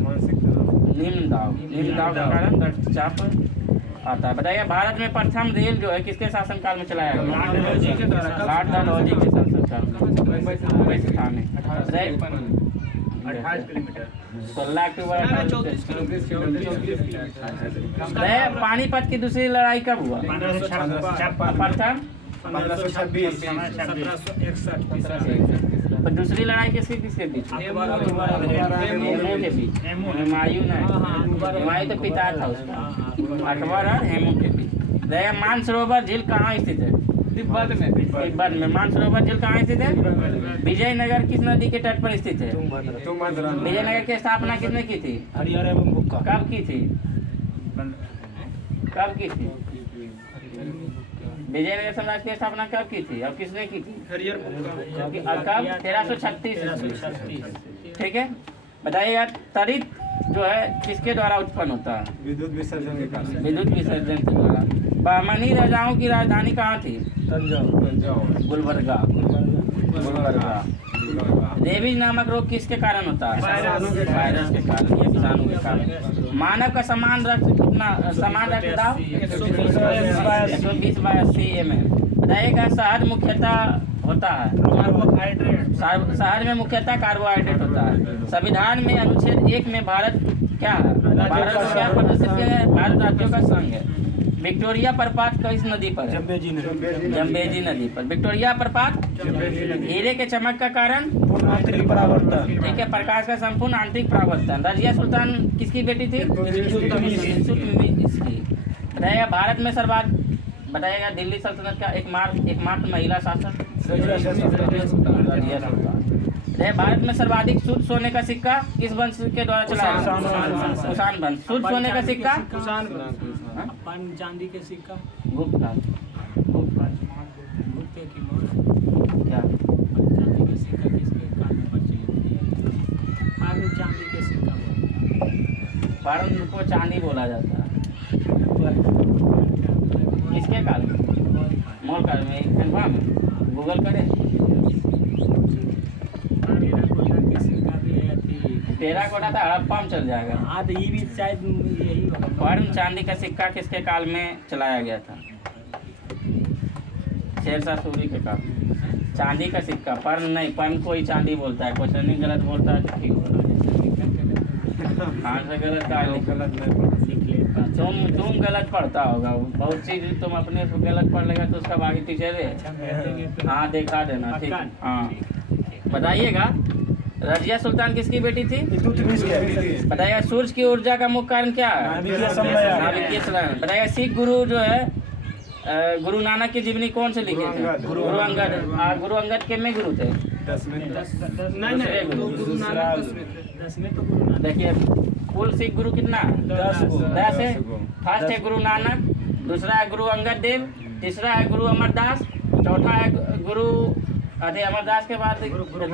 मानसिक तनाव। निम्न दाब के कारण रक्तचाप आता है। बताइए भारत में प्रथम रेल जो है किसके शासनकाल में चलाया गया? लॉर्ड डलहौजी के शासनकाल में। मुंबई से ठाणे। 28 किलोमीटर 16 अक्टूबर 1556 पानीपत की दूसरी लड़ाई कब हुआ? 1556 प्रथम 1526 1761 और दूसरी लड़ाई किसके बीच? अकबर हेमू के बीच। हुमायूं नहीं, हुमायूं तो पिता था उसका। अकबर और हेमू के बीच। मानसरोवर झील कहाँ स्थित है? तिब्बत में तिब्बत में। मानसरोवर झील कहाँ स्थित है? विजयनगर किस नदी के तट पर स्थित है? तुंगभद्रा विजयनगर की स्थापना किसने की थी? हरिहर एवं भुक्का कब की थी? कब की थी? विजयनगर साम्राज्य की स्थापना कब की थी और किसने की थी? हरियर भुक्का कब? 1336। ठीक है, बताइएगा तड़ित जो है किसके द्वारा उत्पन्न होता है? विद्युत विसर्जन के कारण विद्युत विसर्जन के द्वारा। बहमनी राजाओं की राजधानी कहाँ थी? तंजावुर गुलबर्गा। गुलबर्गा। रेबीज नामक रोग किसके कारण होता है? वायरस के कारण या विषाणु के कारण। मानव का समान रक्त कितना? समान रक्तदाब 120/80 mm। बताइएगा शहद मुख्यतः होता है शहर में मुख्यतः कार्बोहाइड्रेट होता है। संविधान में अनुच्छेद 1 में भारत क्या है? भारत को क्या प्रदर्शित किया है? भारत राज्यों का संघ है। विक्टोरिया प्रपात किस नदी पर है? जम्बेजी नदी पर। विक्टोरिया प्रपात हीरे के चमक का कारण आंतरिक परावर्तन। ठीक है, प्रकाश का संपूर्ण आंतरिक परावर्तन। रजिया सुल्तान किसकी बेटी थी? इल्तुतमिश की। बताइएगा भारत में सर्वाधिक बताइएगा दिल्ली सल्तनत का एकमात्र महिला शासक रजिया सुल्तान। भारत में सर्वाधिक शुद्ध सोने का सिक्का किस वंश के द्वारा चलाया? कुषाण वंश। शुद्ध सोने का सिक्का अपन चांदी के सिक्का गुप्त था। गुप्त की मौत। क्या? चांदी के सिक्का किसके काल में प्रचलित थी? पारन चांदी के सिक्का पारन को चांदी बोला जाता है। किसके काल में? मोर काल में। कन्फर्म है? गूगल करें। टेराकोटा था, हड़प्पा में चल जाएगा। हाँ तो ये भी शायद यही होगा। स्वर्ण चांदी का सिक्का किसके काल में चलाया गया था? शेरशाह सूरी के काल। चांदी का सिक्का। पर्ण नहीं, पर्ण कोई चांदी बोलता है। क्वेश्चन नहीं गलत बोलता है तो ठीक होगा। हाँ से गलत का तुम गलत पढ़ता होगा। बहुत चीज तुम अपने से गलत पढ़ लेगा तो उसका बाकी टीचर है। हाँ देखा देना। ठीक है, हाँ बताइएगा रजिया सुल्तान किसकी बेटी थी? इल्तुतमिश के। बताइएगा सूर्य की ऊर्जा का मुख्य कारण क्या है? नाभिकीय समन्वय। नाभिकीय समन्वय। बताइएगा सिख गुरु जो है गुरु नानक की जीवनी कौन से लिखे थे? गुरु अंगद। गुरु अंगद के में गुरु थे? 10 में दूसरे गुरु। गुरु नानक 10 में तो गुरु नानक। देखिए कुल सिख गुरु कितना? 10 है। फर्स्ट है गुरु नानक, दूसरा है गुरु अंगद देव, तीसरा है गुरु अमरदास, चौथा है गुरु अमरदास के बाद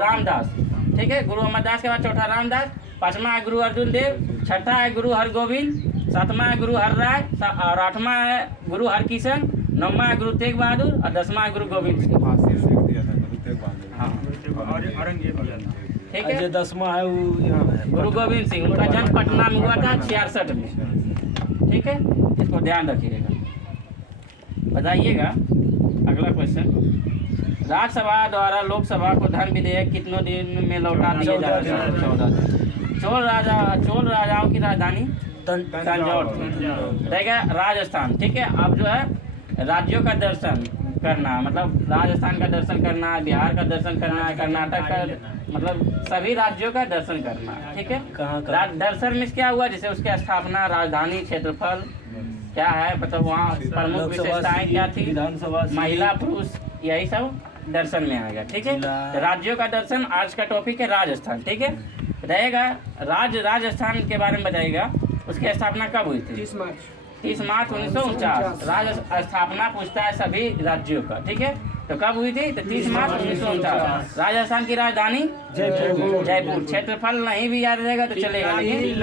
रामदास। ठीक है, गुरु अमरदास के बाद चौथा रामदास, पांचवा है गुरु अर्जुन देव, छठा है गुरु हरगोविंद, सातवां है गुरु हरराय और आठवां है गुरु हरकिशन, नौवां है गुरु तेग बहादुर और 10वां है गुरु गोविंद सिंह। फांसी सेक दिया था गुरु तेग बहादुर। हाँ औरंगजेब दिया था। ठीक और है, जो 10वां है वो यहाँ है। गुरु गोविंद सिंह। उनका जन्म पटना में हुआ था 66 में। ठीक है, इसको ध्यान रखिएगा। बताइएगा अगला क्वेश्चन। राज्यसभा द्वारा लोकसभा को धन विधेयक कितनों दिन में लौटा दिए जा रहे हैं? 14 दिन। चोल राजाओं की राजधानी तंजौर थी। रहेगा राजस्थान। ठीक है, अब जो है राज्यों का दर्शन करना, मतलब राजस्थान का दर्शन करना, बिहार का दर्शन करना, कर्नाटक का, मतलब सभी राज्यों का दर्शन करना। ठीक है, दर्शन में क्या हुआ? जैसे उसकी स्थापना, राजधानी, क्षेत्रफल क्या है, मतलब वहाँ प्रमुख विशेषताएं क्या थी, विधानसभा, महिला पुरुष, यही सब दर्शन में आ गया। ठीक है, तो राज्यों का दर्शन। आज का टॉपिक है राजस्थान। ठीक है, बताइएगा राजस्थान के बारे में बताइएगा उसकी स्थापना कब हुई थी? 30 मार्च 1949। राज्य स्थापना पूछता है सभी राज्यों का। ठीक है, तो कब हुई थी? तो 30 मार्च 1949। राजस्थान की राजधानी जयपुर। क्षेत्रफल नहीं भी याद रहेगा तो चलेगा, लेकिन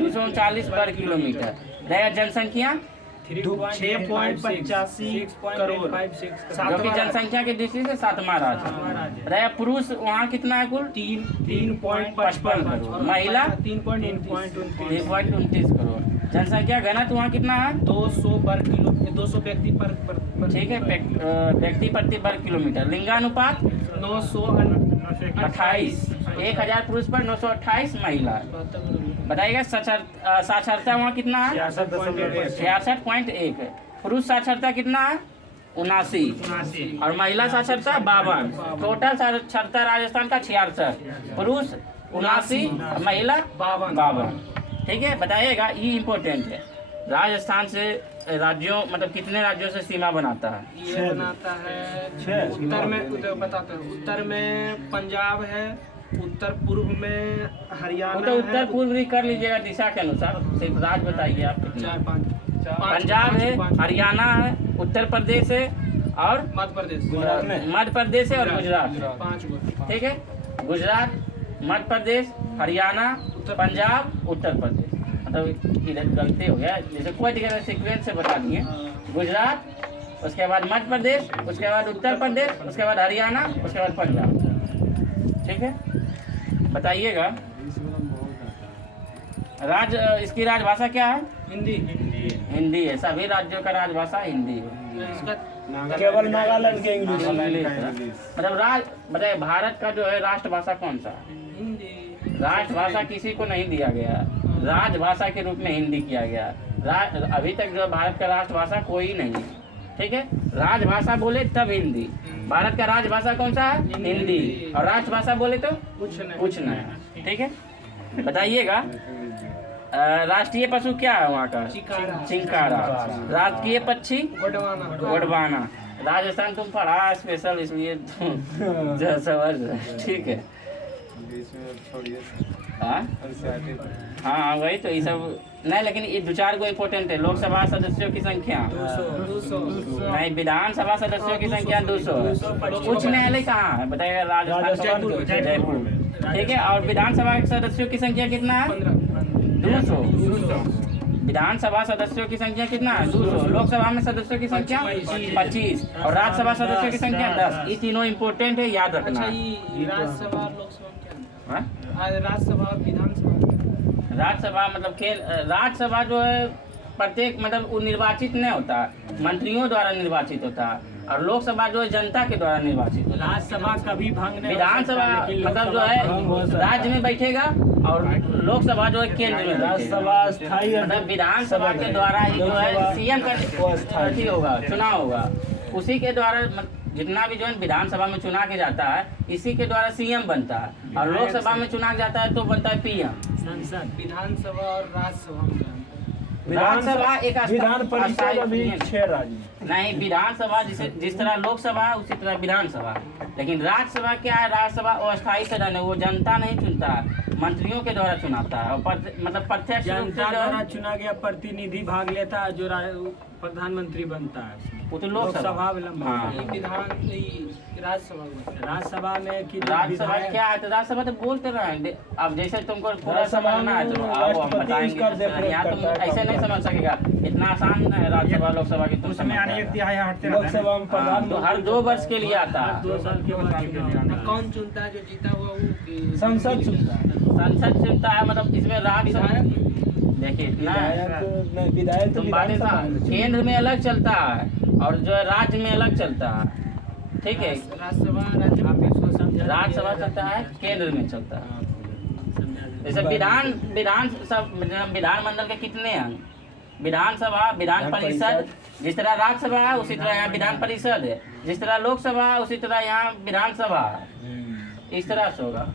239 वर्ग किलोमीटर रहेगा। जनसंख्या 6.85 करोड़। जो कि जनसंख्या की दृष्टि से 7वां राज्य रहेगा। पुरुष वहाँ कितना है कुल? 3.55 करोड़। महिला 3.29 करोड़। जनसंख्या घनत्व वहाँ कितना है? 200 व्यक्ति पर ठीक है, व्यक्ति प्रति वर्ग किलोमीटर। लिंगानुपात 998 28, 1000 पुरुष पर 928 महिला। बताइएगा साक्षरता वहाँ कितना है? 66.1। पुरुष साक्षरता कितना है? 79। और महिला साक्षरता 52। टोटल साक्षरता राजस्थान का 66, पुरुष 79, महिला 52। ठीक है, बताइएगा, ये इम्पोर्टेंट है। राजस्थान से राज्यों मतलब कितने राज्यों से सीमा बनाता है? ये बनाता है उत्तर में, बताता हूँ, उत्तर में पंजाब है, उत्तर पूर्व में हरियाणा तो उत्तर पूर्व भी कर लीजिएगा दिशा के अनुसार, सिर्फ राज्य बताइए आप कितने? 4-5 पंजाब है, हरियाणा है, उत्तर प्रदेश है और मध्य प्रदेश, मध्य प्रदेश है और गुजरात। 5 गो। ठीक है, गुजरात, मध्य प्रदेश, हरियाणा, पंजाब, उत्तर प्रदेश। मतलब इधर गलती हो गया, जैसे कोई दिक्कत सीक्वेंस से बता दिए। गुजरात, उसके बाद मध्य प्रदेश, उसके बाद उत्तर प्रदेश, उसके बाद हरियाणा, उसके बाद पंजाब। ठीक है, बताइएगा इसकी राजभाषा क्या है? हिंदी। हिंदी है, सभी राज्यों का राजभाषा हिंदी है। इसका केवल नागालैंड के इंग्लिश। मतलब बताइए भारत का जो है राष्ट्रभाषा कौन सा है? हिंदी। राष्ट्रभाषा किसी को नहीं दिया गया, राजभाषा के रूप में हिंदी किया गया। अभी तक जो भारत का राष्ट्रभाषा कोई नहीं है। ठीक है, राजभाषा बोले तब हिंदी। भारत का राजभाषा कौन सा है? हिंदी। और राष्ट्रभाषा बोले तो कुछ नहीं। ठीक है, बताइएगा राष्ट्रीय पशु क्या है वहाँ का? चिंकारा। राजकीय पक्षी? गोडवाना। राजस्थान तुम पढ़ा स्पेशल, इसलिए तुम समझ। ठीक है, हाँ वही तो, ये सब नहीं, लेकिन ये 2-4 को इम्पोर्टेंट है। लोकसभा सदस्यों की संख्या 200। नहीं, विधानसभा सदस्यों की संख्या 200 है। उच्च न्यायालय कहाँ है बताइएगा? राजस्थान, जयपुर। ठीक है, और विधानसभा के सदस्यों की संख्या कितना है? 200। विधानसभा सदस्यों की संख्या कितना है? 200। लोकसभा में सदस्यों की संख्या 25 और राज्यसभा सदस्यों की संख्या 10। ये तीनों इम्पोर्टेंट है, याद रखना। अच्छा, ये राज्यसभा लोकसभा क्या है? हाँ? राज्यसभा विधानसभा। राज्यसभा मतलब राज्यसभा जो है प्रत्येक मतलब वो निर्वाचित नहीं होता, मंत्रियों द्वारा निर्वाचित होता है। और लोकसभा जो है जनता के द्वारा निर्वाचित होता है। राज्यसभा कभी भंग नहीं। विधानसभा मतलब जो है राज्य में बैठेगा और लोकसभा जो है केंद्र में राज्यसभा स्थायी, मतलब विधानसभा के द्वारा ही जो है सीएम का अथी होगा, चुनाव होगा। उसी के द्वारा जितना भी जो है विधानसभा में चुना के जाता है, इसी के द्वारा सीएम बनता है। और लोकसभा में चुना जाता है तो बनता है पीएम। संसद, विधानसभा और राज्यसभा में विधानसभा एक विधान परिषद अभी 6 राज्य। नहीं, विधानसभा जिस तरह लोकसभा है उसी तरह विधानसभा। लेकिन राज्यसभा क्या है? राज्यसभा अस्थायी सदन है, वो जनता नहीं चुनता है, मंत्रियों के द्वारा चुनाता है। और मतलब प्रत्यक्ष रूप से जनता द्वारा चुना गया प्रतिनिधि भाग लेता है, जो प्रधानमंत्री बनता है। वो तो लोकसभा। हाँ, राज्यसभा में कि राज्यसभा क्या है? तो राज्यसभा तो बोलते रहे। अब जैसे तुमको पूरा समझना है तो आओ हम बताएंगे। यहाँ तुम ऐसे नहीं समझ सकेगा, इतना आसान है राज्यसभा लोकसभा की तुम समझ। लोकसभा में प्रधान तो हर 2 वर्ष के लिए आता है। 2 साल के बाद कौन चुनता है? जो जीता हुआ वो संसद चुनता है। संसद चुनता है, मतलब इसमें राज्य देखिए ना, विधायक तुम बातें केंद्र में अलग चलता है और जो है राज्य में अलग चलता है। ठीक है, राज्यसभा चलता है, केंद्र में चलता है। जैसे विधानमंडल के कितने अंग? विधानसभा, विधान परिषद, जिस तरह राज्यसभा है उसी तरह यहाँ विधान परिषद है, जिस तरह लोकसभा है उसी तरह यहाँ विधानसभा है। इस तरह से होगा,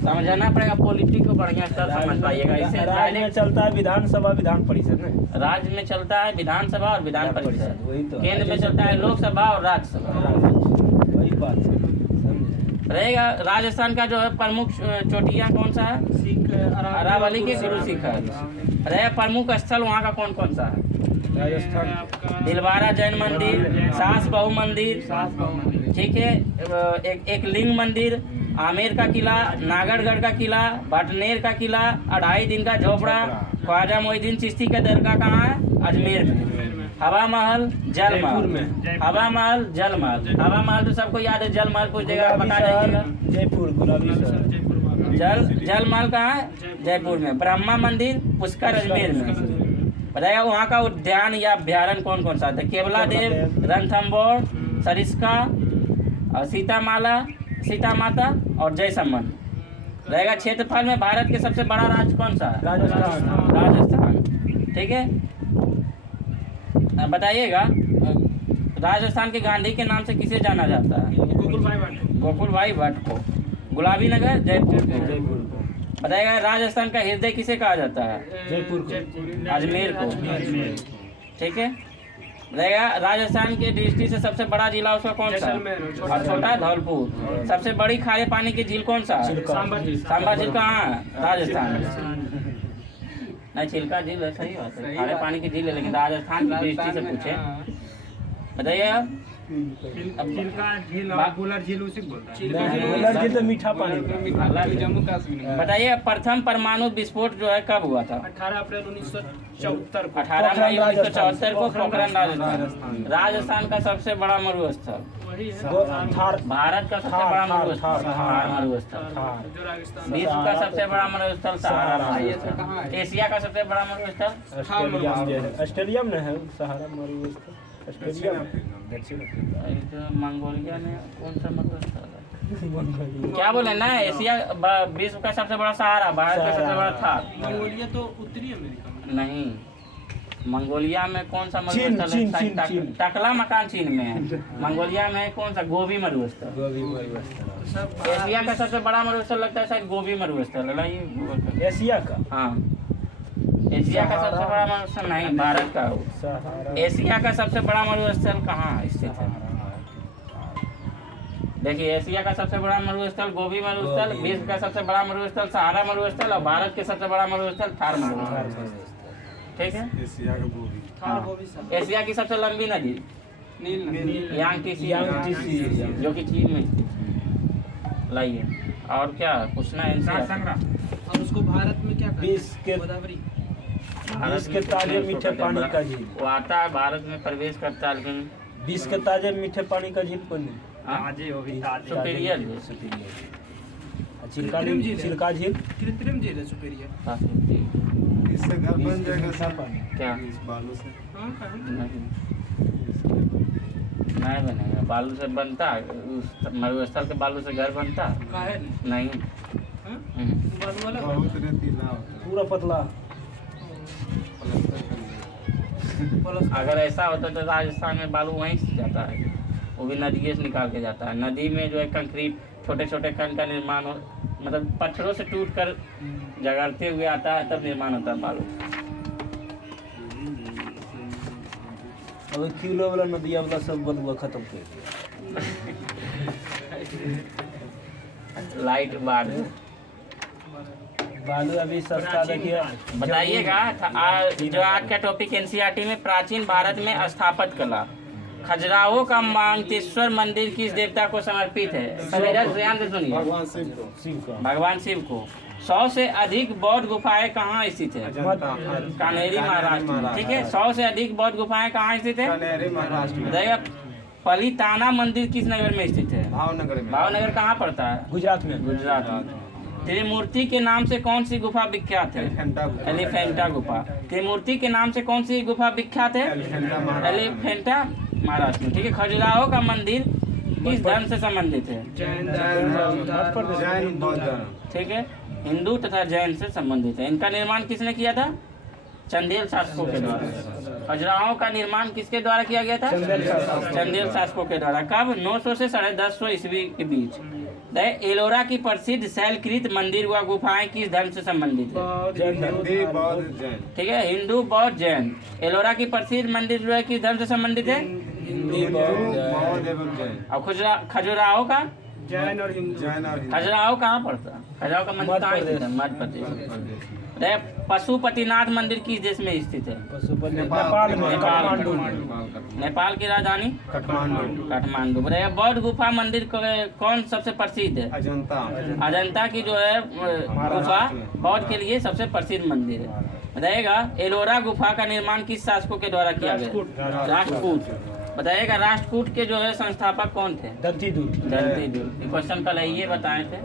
समझना पड़ेगा। पॉलिटिक्स को बढ़िया स्तर समझ पाइएगा। इससे राज्य में चलता है विधानसभा विधान परिषद में, राज्य में चलता है विधानसभा और विधान परिषद, वही तो केंद्र में चलता है लोकसभा और राज्यसभा। वही बात है, रहेगा। राजस्थान का जो है प्रमुख चोटियाँ कौन सा है? अरावली के गुरु शिखर। रहेगा प्रमुख स्थल वहाँ का कौन कौन सा है? राजस्थान दिलवारा जैन मंदिर, सास बहु मंदिर, ठीक है, एक लिंग मंदिर, आमेर का किला, नागरगढ़ का किला, भटनेर का किला, 2.5 दिन का झोपड़ा, ख्वाजा मोहिद्दीन चिश्ती का दरगाह कहाँ है? अजमेर में। हवा महल, जल महल, हवा महल, जल महल। हवा महल तो सबको याद है, जल महल पूछ देगा बता देगा। जयपुर, गुलाबी शहर। जल महल कहाँ है? जयपुर में। ब्रह्मा मंदिर पुष्कर अजमेर में। बताएगा वहाँ का उद्यान या अभ्यारण्य कौन कौन सा है? केवला देव, रणथंबोर, सरिस्का, सीतामाला, सीता माता और जयसमन रहेगा। क्षेत्रफल में भारत के सबसे बड़ा राज्य कौन सा है? राजस्थान। राजस्थान। ठीक है, अब बताइएगा राजस्थान के गांधी के नाम से किसे जाना जाता है? गोकुल भाई भट्ट। गोकुल भाई भट्ट को। गुलाबी नगर जयपुर को। जयपुर को। बताइएगा राजस्थान का हृदय किसे कहा जाता है? जयपुर को। अजमेर को। ठीक है, बताइएगा राजस्थान के दृष्टि से सबसे बड़ा जिला उसका कौन सा? जैसलमेर। और छोटा धौलपुर। सबसे बड़ी खारे पानी की झील कौन सा है? सांभर झील। सांभर झील कहाँ है? राजस्थान में। नहीं, चिल्का झील है, सही बात है, खारे पानी की झील है, लेकिन राजस्थान की दृष्टि से पूछे। बताइए अब चिल्का झील और गुलर झील उसी को बोलता है। गुलर झील तो मीठा पानी का। जम्मू कश्मीर। बताइए प्रथम परमाणु विस्फोट जो है कब हुआ था? 18 अप्रैल 1974 को। 18 मई 1974 को पोखरण राजस्थान। राजस्थान का सबसे बड़ा मरुस्थल, वही है थार। भारत का सबसे बड़ा मरुस्थल थार। थार मरुस्थल। जो राजस्थान। विश्व का सबसे बड़ा मरुस्थल सहारा मरुस्थल। एशिया का सबसे बड़ा मरुस्थल ऑस्ट्रेलिया में। ऑस्ट्रेलिया में है सहारा मरुस्थल। ऑस्ट्रेलिया में। दक्षिण अफ्रीका। मंगोलिया में कौन सा मरुस्थल है? क्या बोले ना, एशिया विश्व का सबसे बड़ा सहारा, भारत का सबसे बड़ा थार। मंगोलिया तो उत्तरी अमेरिका में। नहीं, मंगोलिया में कौन सा चीन, मरुस्थल है? चीन। टकला मकान चीन में है। मंगोलिया में कौन सा? गोबी मरुस्थल। गोबी मरुस्थल। सब एशिया का सबसे बड़ा मरुस्थल लगता है शायद गोबी मरुस्थल है। एशिया का। हाँ, एशिया का सबसे बड़ा मरुस्थल नहीं, भारत का हो। सहारा। एशिया का सबसे बड़ा मरुस्थल कहाँ स्थित है? देखिए, एशिया का सबसे बड़ा मरुस्थल गोबी मरुस्थल, विश्व का सबसे बड़ा मरुस्थल सहारा मरुस्थल, और भारत के सबसे बड़ा मरुस्थल थार मरुस्थल। ठीक है, एशिया का वो भी थार वो भी सब। एशिया की सबसे लंबी नदी नील। यांगत्से यांगत्से, जो कि चीन में स्थित है। लाइए, और क्या पूछना है इनसे? और उसको भारत में क्या कहते हैं? विश्व के गोदावरी। विश्व के ताजे मीठे पानी का झील। वो आता है भारत में प्रवेश करता है, लेकिन विश्व के ताजे मीठे पानी का झील कौन है? सुपीरियर चिल्का झील। कृत्रिम झील है सुपीरियर। इससे घर बन जाएगा सब क्या? इस बालू से। हाँ, कहीं। नहीं बनेगा, बालू से बनता है, उस मरुस्थल के बालू से घर बनता है? काहे? नहीं। हाँ? हम्म। बालू वाला। बहुत रेतीला होता है। पूरा पतला। प्लास्टर कर दिया। अगर ऐसा होता तो राजस्थान में बालू वहीं से जाता है, वो भी नदियों से निकाल के जाता है। नदी में जो है कंक्रीट छोटे छोटे कण का निर्माण हो, मतलब पत्थरों से टूट कर जगड़ते हुए आता है, तब निर्माण होता है बालू। अब किलो वाला नदिया वाला सब बलुआ खत्म कर दिया। लाइट बालू। बालू अभी सस्ता देखिए। बताइएगा जो आज का टॉपिक एनसीईआरटी में प्राचीन भारत में स्थापत्य कला। खजुराहो का मांगतेश्वर मंदिर किस देवता को समर्पित है? सभी ध्यान से सुनिए। भगवान शिव को। शिव का। भगवान शिव को। 100 से अधिक बौद्ध गुफाएं कहाँ स्थित है? कान्हेरी महाराष्ट्र। ठीक है, 100 से अधिक बौद्ध गुफाएं कहाँ स्थित है? कनेरी महाराष्ट्र में। बताइएगा पलिताना मंदिर किस नगर में स्थित है? भावनगर में। भावनगर कहाँ पड़ता है? गुजरात में। गुजरात में। त्रिमूर्ति के नाम से कौन सी गुफा विख्यात है? एलिफेंटा गुफा। त्रिमूर्ति के नाम से कौन सी गुफा विख्यात है? एलिफेंटा महाराष्ट्र में। ठीक है, खजुराहो का मंदिर किस धर्म से संबंधित है? जैन बौद्ध। ठीक है, हिंदू तथा जैन से संबंधित है। इनका निर्माण किसने किया था? चंदेल शासकों के द्वारा। खजुराहो का निर्माण किसके द्वारा किया गया था? चंदेल शासकों के द्वारा। कब? 900 से 1150 ईस्वी के बीच। एलोरा की प्रसिद्ध शैलकृत मंदिर व गुफाएं किस धर्म से संबंधित है? हिंदी बौद्ध जैन। ठीक है, हिंदू बौद्ध जैन। एलोरा की प्रसिद्ध मंदिर जो है किस धर्म से संबंधित है? बौद्ध एवं जैन। और खजुराहो का? जैन और हिंदू। जैन और हिंदू। खजुराहो कहाँ पड़ता है? खजुराहो का मंदिर कहाँ स्थित है? मध्य प्रदेश। पशुपतिनाथ मंदिर किस देश में स्थित है? नेपाल में। काठमांडू। नेपाल की राजधानी काठमांडू। काठमांडू। बताइए बौद्ध गुफा मंदिर कौन सबसे प्रसिद्ध है? अजंता। अजंता की जो है गुफा बौद्ध के लिए सबसे प्रसिद्ध मंदिर है। बताइएगा एलोरा गुफा का निर्माण किस शासकों के द्वारा किया गया? राष्ट्रकूट। बताइएगा राष्ट्रकूट के जो है संस्थापक कौन थे? दंतीदूत। दंतीदूत। क्वेश्चन कल ये बताए थे,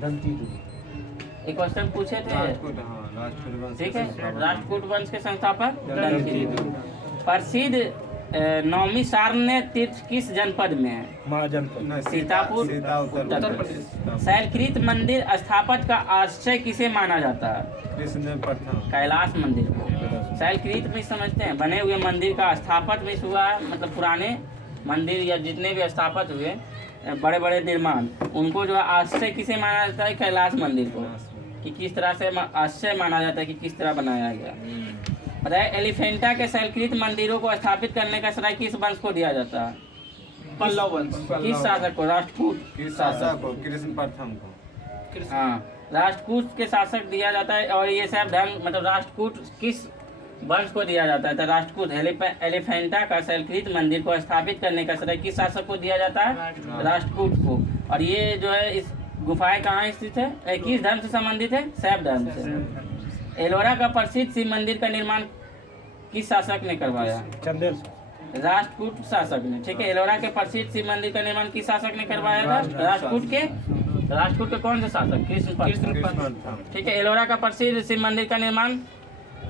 दंतीदूत। एक क्वेश्चन पूछे थे। राजपूत। हाँ, राजपूत वंश। ठीक है, राष्ट्रकूट वंश के संस्थापक दंतीदूत। प्रसिद्ध नौमी सारण्य तीर्थ किस जनपद में है? महाजनपद। सीतापुर, सीता उत्तर उत्तर प्रदेश। शैलकृत मंदिर स्थापत का आश्रय किसे माना जाता है? कृष्ण प्रथम कैलाश मंदिर को। शैलकृत में समझते हैं बने हुए मंदिर का स्थापत भी हुआ है, मतलब पुराने मंदिर या जितने भी स्थापत हुए बड़े बड़े निर्माण, उनको जो है आश्रय किसे माना जाता है? कैलाश मंदिर को। कि किस तरह से आश्रय माना जाता है कि किस तरह बनाया गया। बताए एलिफेंटा के शैलकृत मंदिरों को स्थापित करने का श्रेय किस वंश को दिया जाता है? पल्लव वंश। किस शासक को? राष्ट्रकूट शासक को कृष्ण प्रथम को। हाँ, राष्ट्रकूट के शासक दिया जाता है। और ये सब धर्म मतलब राष्ट्रकूट किस वंश को दिया जाता है? तो राष्ट्रकूट। एलिफेंटा का शैलकृत मंदिर को स्थापित करने का श्रेय किस शासक को दिया जाता है? राष्ट्रकूट को। और ये जो है इस गुफाएं कहाँ स्थित है? किस धर्म से संबंधित है? शैव धर्म से। एलोरा का प्रसिद्ध शिव मंदिर का निर्माण किस शासक ने करवाया? चंदेल। राष्ट्रकूट शासक ने। ठीक है, एलोरा के प्रसिद्ध शिव मंदिर का निर्माण किस शासक ने करवाया था? राष्ट्रकूट के कौन से शासक? कृष्ण प्रथम। ठीक है, एलोरा का प्रसिद्ध शिव मंदिर का निर्माण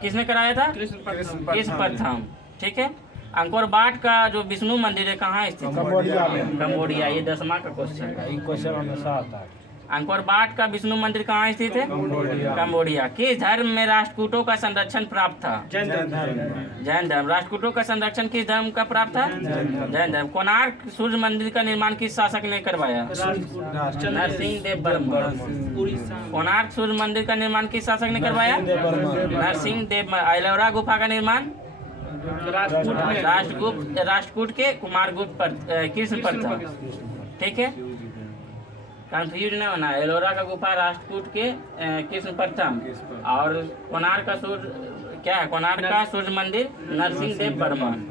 किसने कराया था? कृष्ण प्रथम। ठीक है, अंकोर वाट का जो विष्णु मंदिर है कहाँ स्थित है? कंबोडिया में। कंबोडिया। ये 10वां का क्वेश्चन है। ये क्वेश्चन हमेशा आता है। अंकोर वाट का विष्णु मंदिर कहाँ स्थित है? कंबोडिया। किस धर्म में राष्ट्रकूटों का संरक्षण प्राप्त था? जैन धर्म। जैन धर्म। राष्ट्रकूटों का संरक्षण किस धर्म का प्राप्त था? जैन धर्म। कोणार्क सूर्य मंदिर का निर्माण किस शासक ने करवाया? नरसिंह देव बर्मन। कोणार्क सूर्य मंदिर का निर्माण किस शासक ने करवाया? नरसिंह देव। एलोरा गुफा का निर्माण राष्ट्रकूट के कुमारगुप्त कृष्ण प्रथम। ठीक है, कंफ्यूज नहीं होना। एलोरा का गुफा राष्ट्रकूट के कृष्ण प्रथम। और कोणार्क का सूर्य क्या है? कोणार्क का सूर्य मंदिर नरसिंह देव बर्मन।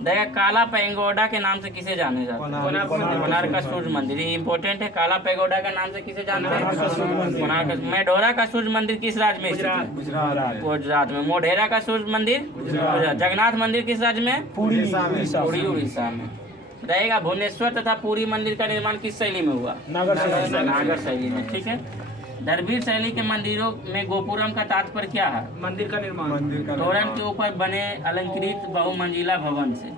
देखा, काला पैगोडा के नाम से किसे जाने जाते हैं? कोणार्क का सूर्य मंदिर। ये इंपॉर्टेंट है। काला पैगोडा का नाम से किसे जानते हैं? कोणार्क। मेडोरा का सूर्य मंदिर किस राज्य में स्थित है? गुजरात में। मोढेरा का सूर्य मंदिर गुजरात। जगन्नाथ मंदिर किस राज्य में? पूरी पुरी उड़ीसा में रहेगा। भुवनेश्वर तथा पुरी मंदिर का निर्माण किस शैली में हुआ? नागर शैली में। ठीक है, द्रविड़ शैली के मंदिरों में गोपुरम का तात्पर्य क्या है? मंदिर का निर्माण। तोरण के ऊपर बने अलंकृत बहुमंजिला भवन से।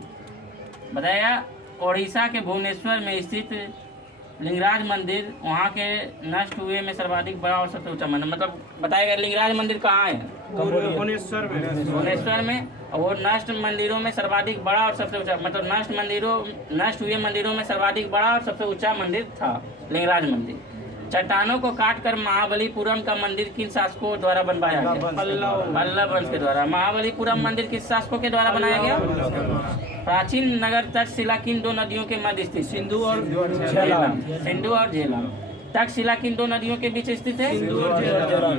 बताया ओडिशा के भुवनेश्वर में स्थित लिंगराज मंदिर वहाँ के नष्ट हुए में सर्वाधिक बड़ा और सबसे ऊंचा मंदिर। मतलब बताएगा लिंगराज मंदिर कहाँ है? भुवनेश्वर में। और वो नष्ट मंदिरों में सर्वाधिक बड़ा और सबसे ऊंचा, मतलब नष्ट हुए मंदिरों में सर्वाधिक बड़ा और सबसे ऊंचा मंदिर था लिंगराज मंदिर। चट्टानों को काटकर महाबलीपुरम का मंदिर किन शासकों द्वारा बनवाया गया? पल्लव वंश के द्वारा। महाबलीपुरम मंदिर किस शासकों के द्वारा बनाया गया? प्राचीन नगर तक्षशिला किन दो नदियों के मध्य स्थित? सिंधु और झेलम। तक्षशिला किन दो नदियों के बीच स्थित है?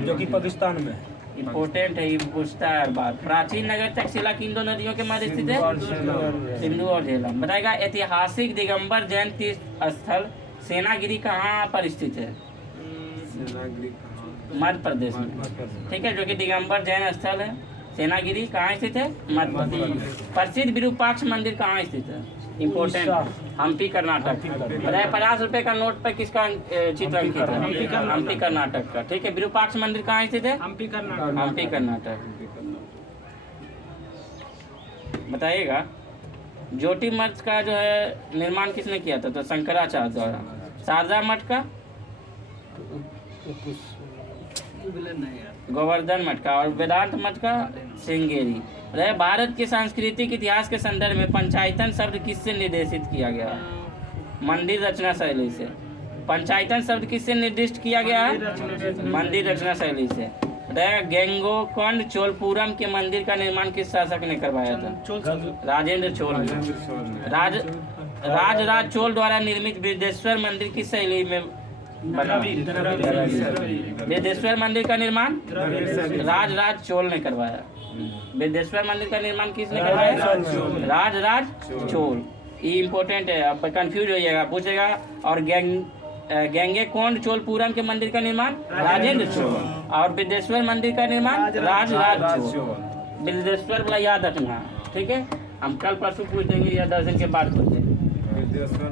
जो कि पाकिस्तान में। इम्पोर्टेंट है, ये पूछता है बात। प्राचीन नगर तक्षशिला किन दो नदियों के मध्य स्थित है? सिंधु और झेलम। बताएगा ऐतिहासिक दिगंबर जैन तीर्थ स्थल सेनागिरी कहाँ पर स्थित है? मध्य प्रदेश में। ठीक है, जो कि दिगंबर जैन स्थल है। सेनागिरी कहाँ स्थित है? मध्य प्रदेश। प्रसिद्ध विरूपाक्ष मंदिर कहाँ स्थित है? इम्पोर्टेंट, हम्पी कर्नाटक। बताया 50 रुपए का नोट पर किसका चित्र अंकित है? हम्पी कर्नाटक का। ठीक है, विरूपाक्ष मंदिर कहाँ स्थित है? हम्पी कर्नाटक। बताइएगा ज्योति मठ का जो है निर्माण किसने किया था? तो शंकराचार्य द्वारा। शारदा मठ का? गोवर्धन मठ का। और वेदांत मठ का? श्रृंगेरी। भारत के सांस्कृतिक इतिहास के संदर्भ में पंचायतन शब्द किससे निर्देशित किया गया है? मंदिर रचना शैली से। पंचायतन शब्द किससे निर्दिष्ट किया गया है? मंदिर रचना शैली से। गंगोकोंड चोलपुरम के मंदिर का निर्माण किस शासक ने करवाया था? राजेंद्र चोल ने। राज चोल द्वारा निर्मित वृद्धेश्वर मंदिर किस शैली में बना? वृद्धेश्वर मंदिर का निर्माण राज चोल ने करवाया। वृद्धेश्वर मंदिर का निर्माण किसने करवाया? राज चोल। ये इम्पोर्टेंट है, अब कंफ्यूज हो जाएगा, पूछेगा। और गंगेकोंड चोलपुरम के मंदिर का निर्माण राजेंद्र चोल। और विद्येश्वर मंदिर का निर्माण राज चोल। विद्येश्वर वाला याद रखना। ठीक है, हम कल परसों पूछेंगे या 10 दिन के बाद पूछेंगे।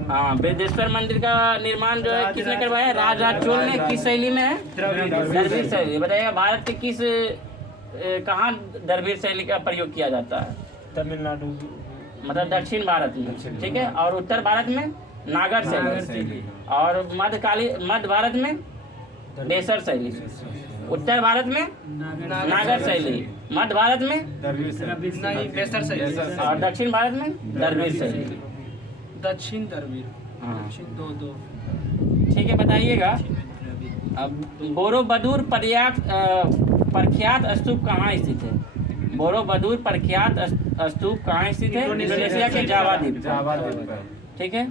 हाँ, विद्येश्वर मंदिर का निर्माण जो है किसने करवाया? राज चोल ने। किस शैली में है? द्रविड़ शैली। बताइएगा भारत के किस कहाँ द्रविड़ शैली का प्रयोग किया जाता है? तमिलनाडु। मतलब दक्षिण भारत में, ठीक है। और उत्तर भारत में नागर शैली, और मध्य भारत में बेसर शैली, उत्तर भारत में नागर शैली, मध्य भारत में नहीं बेसर शैली, और दक्षिण भारत में दरवेश शैली। दक्षिण दरवीर, हाँ दक्षिण दो ठीक है, बताइएगा। अब बोरोबदूर प्रख्यात स्तूप कहाँ स्थित है? बोरोबदूर प्रख्यात स्तूप कहाँ स्थित है? इंडोनेशिया के जावा द्वीप जावा द्वीप पर। ठीक है।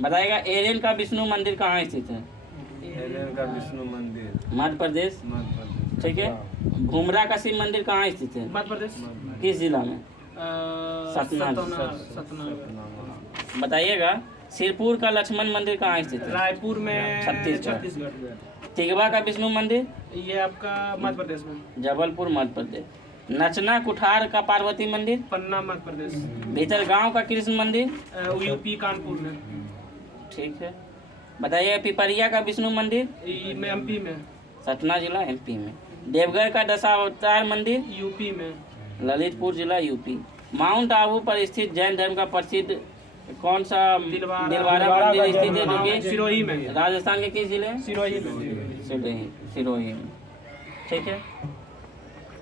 बताइएगा एरेन का विष्णु मंदिर कहाँ स्थित है? एरेन का विष्णु मंदिर मध्य प्रदेश, मध्य प्रदेश। ठीक है। घुमरा का शिव मंदिर कहाँ स्थित है? मध्य प्रदेश, किस जिला में? सतना। सतना। बताइएगा सिरपुर का लक्ष्मण मंदिर कहाँ स्थित है? रायपुर में छत्तीसगढ़। तिगवा का विष्णु मंदिर? ये आपका मध्य प्रदेश में। जबलपुर मध्य प्रदेश। नचना कुठार का पार्वती मंदिर? पन्ना मध्य प्रदेश। भीतरगांव का कृष्ण मंदिर? यूपी कानपुर में। ठीक है। बताइए पिपरिया का विष्णु मंदिर? में एमपी में। सतना जिला एमपी में। देवघर का दशावतार मंदिर? यूपी में। ललितपुर जिला यूपी। माउंट आबू पर स्थित जैन धर्म का प्रसिद्ध कौन सा दिलवारा मंदिर स्थित है? जो कि सिरोही में। राजस्थान के किस जिले? सिरोही में। सिरोही में। ठीक है।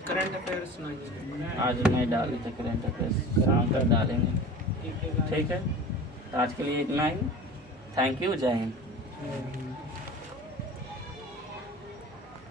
करंट अफेयर्स नहीं, आज नहीं डाले थे करंट अफेयर्स, शाम तक डालेंगे। ठीक है, तो आज के लिए इतना ही। थैंक यू, जय हिंद।